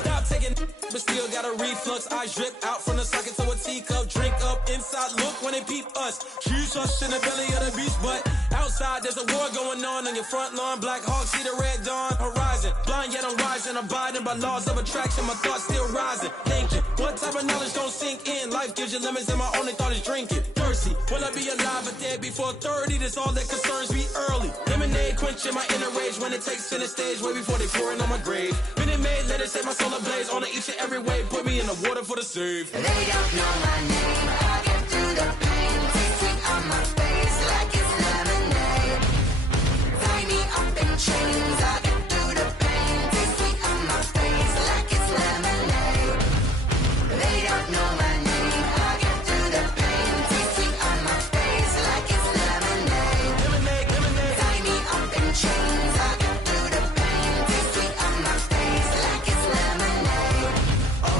Stop taking, but still got a reflux. I drip out from the socket to a teacup. Drink up inside. Look when they peep us. Huge us in the belly of the beach, but outside there's a war going on your front lawn. Black Hawk see the red dawn horizon. Blind yet I'm rising, abiding by laws of attraction. My thoughts still rising. Thinking, what type of knowledge don't sink in? Life gives you lemons and my only thought is drinking. Thirsty, will I be alive or dead before 30? That's all that concerns me early. Lemonade quenching my inner rage when it takes center stage way before they pour it on my grave. Been it made, let it set my soul ablaze. On each and every way, put me in the water for the save. They don't know my name, I get through the pain. Taste sweet on my face like it's lemonade. Tie me up in chains, I get through the pain. Taste sweet on my face like it's lemonade. They don't know my name, I get through the pain. Taste sweet on my face like it's lemonade. Lemonade, lemonade. Tie me up in chains, I get through the pain. Taste sweet on my face like it's lemonade. Oh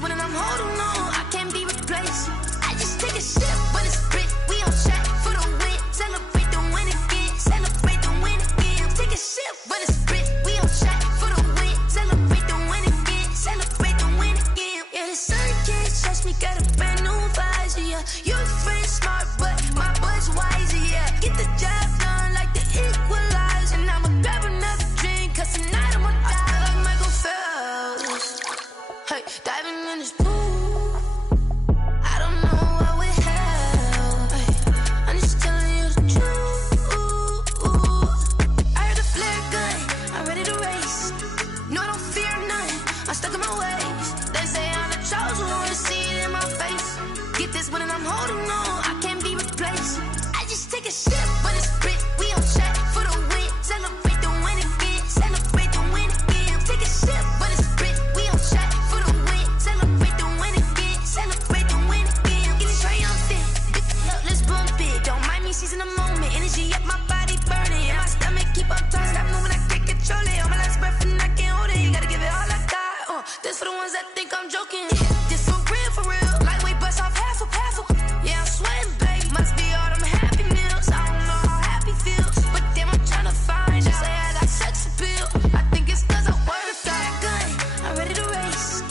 one and I'm holding on. I can't be replaced. I just take a sip, but it's spit. We on track for the win. Celebrate the win again. Celebrate the win again. Take a sip, but it's spit. We on track for the win. Celebrate the win again. Celebrate the win again. Yeah, the sun can't touch me. Got a brand new visor. Yeah, your friend smart, but my boy's wiser. Yeah, get the job done like the equalizer. And I'ma grab another drink, cause tonight I'ma die like Michael Phelps. Hey, diving in this pool. I don't know what we have. Hey, I'm just telling you the truth. I heard the flare gun. I'm ready to race. No, I don't fear none. I'm stuck in my ways. They say I'm the chosen one. See it in my face. Get this one and I'm holding on. I can't be replaced. I just take a sip, but it's spit. We on track for the win. Celebrate the win again. Celebrate the win again. Take a sip, but it's spit. We on track for the win. Celebrate the win again. Celebrate the win again. Get it triumphant. Let's bump it. Don't mind me seizing the moment. Energy up my body burning. And my stomach keep on turning. Stop moving, I can't control it. On my last breath and I can't hold it. You gotta give it all I got. This for the ones that think I'm joking. This for real, for real. Lightweight bust off half a. Yeah, I'm sweating, babe. Must be all them happy meals. I don't know how happy feels, but damn, I'm trying to find out. Say I got sex appeal. I think it's cause I work. Got a gun. I'm ready to race.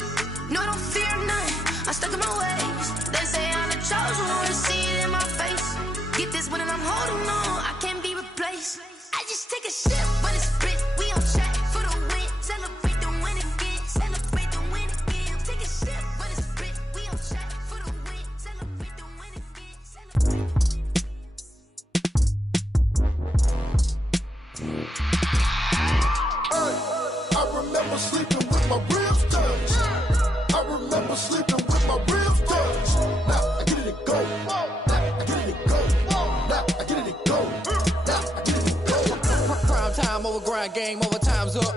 No, I don't fear none. I'm stuck in my ways. They say I'm the chosen one. See it in my face. Get this one and I'm holding on. I can't be replaced. I just take a sip, but it's spit. We on track for the win. Celebrate the win again. Celebrate the win again. Take a sip, but it's spit. We on track for the win. Celebrate the win again. I remember sleeping with my ribs touched. I remember sleeping with my ribs touched. Now I get it and go. Now I get it and go. Now I get it and go. Now I get it and go. Prime time over grind game, over time's up.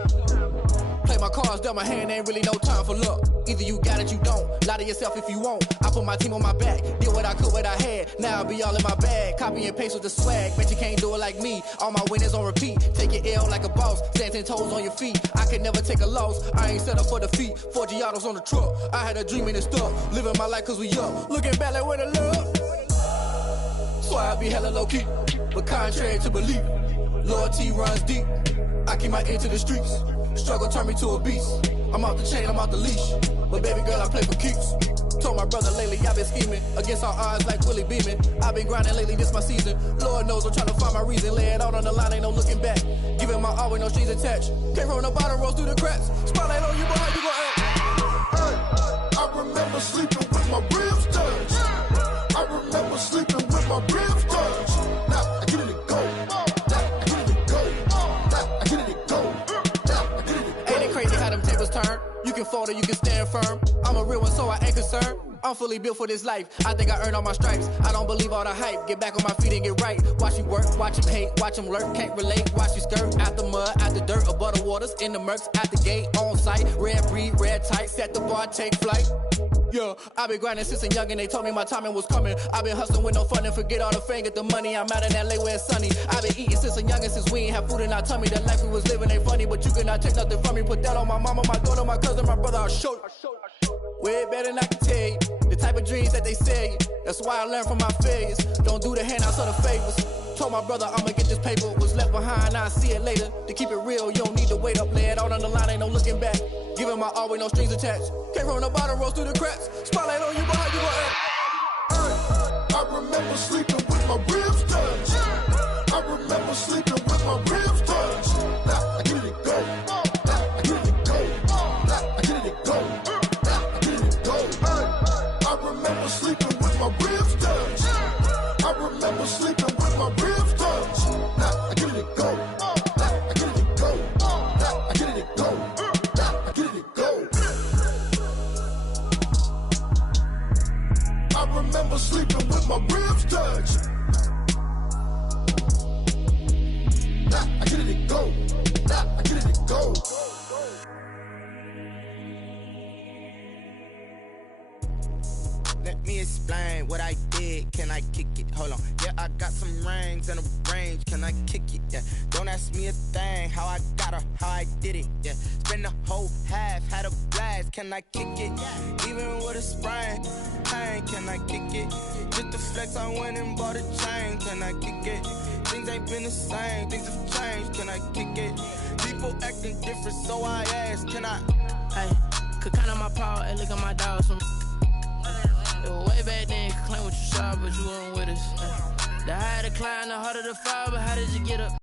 Play my cards, dealt my hand, ain't really no time for luck. Either you got it, you don't. Lie to yourself if you won't. I put my team on my back, did what I could, what I had. Now I'll be all in my bag. Copy and paste with the swag. Bet you can't do it like me. All my winners on repeat. Take your L like a boss. Stand 10 toes on your feet. I can never take a loss. I ain't set up for defeat. 4 Giottos on the truck. I had a dream and it's stuck. Living my life cause we up. Looking back like where the love. So I be hella low key. But contrary to belief, loyalty runs deep. I keep my ear to the streets. Struggle turned me to a beast. I'm off the chain, I'm off the leash. But baby girl, I play for keeps. Told my brother lately, I've been scheming. Against all odds like Willie Beeman. I've been grinding lately, this my season. Lord knows I'm trying to find my reason. Lay it out on the line, ain't no looking back. Giving my all with no strings attached. Came from the bottom, rose through the cracks. Spotlight on you, boy, how you gon' act? I remember sleeping with my ribs touched. I remember sleeping with my ribs touched. Now I get it and go. Now I get it and go. Now I get it and go. Now I get it and go. Ain't it crazy how them tables turn? You can fold or you can stand firm. I'm a real one, so I ain't concerned. I'm fully built for this life. I think I earned all my stripes. I don't believe all the hype. Get back on my feet and get right. Watch you work, watch him hate, watch him lurk. Can't relate, watch you skirt. Out the mud, out the dirt, above the waters, in the murks, out the gate, on site. Red breed, red tight, set the bar, take flight. Yeah, I been grinding since a young and they told me my timing was coming. I been hustling with no fun and forget all the fame, get the money. I'm out in LA where it's sunny. I been eating since a young and since we ain't have food in our tummy. The life we was living ain't funny, but you cannot take nothing from me. Put that on my mama, my daughter, my cousin, my brother, I'll show you. Way better than I can tell you. The type of dreams that they sell you. That's why I learned from my failures. Don't do the handouts or the favors. Told my brother I'ma get this paper. Was left behind, I'll see it later. To keep it real, you don't need to wait up. Lay it out on the line, ain't no looking back. Giving my all with no strings attached. Came from the bottom, rose through the cracks. Spotlight on you, boy, how you gon' act? I remember sleeping with my ribs touched. I remember sleeping with my ribs touched. Now I get it and go. Now I get it and go. Now I get it and go. Now I get it and go. I remember sleeping with my ribs touched. I remember sleeping with my ribs touched. Now I get it and go. Now I get it and go. Now I get it and go. Now I get it and go. I remember sleeping with my ribs touched. Now I get it and go. Now I get it and go. Let me explain what I did. Can I kick it? Hold on. Yeah, I got some rings and a range. Can I kick it? Yeah. Don't ask me a thing. How I got her, how I did it. Yeah. Spend the whole half, had a blast. Can I kick it? Even I kick it? Just the flex, I went and bought a chain, can I kick it? Things ain't been the same, things have changed, can I kick it? People acting different, so I asked, can I? Hey, could count on my power, and look at my dogs from way back then, could claim what you saw, but you weren't with us. The higher the climb, the harder the fall, but how did you get up?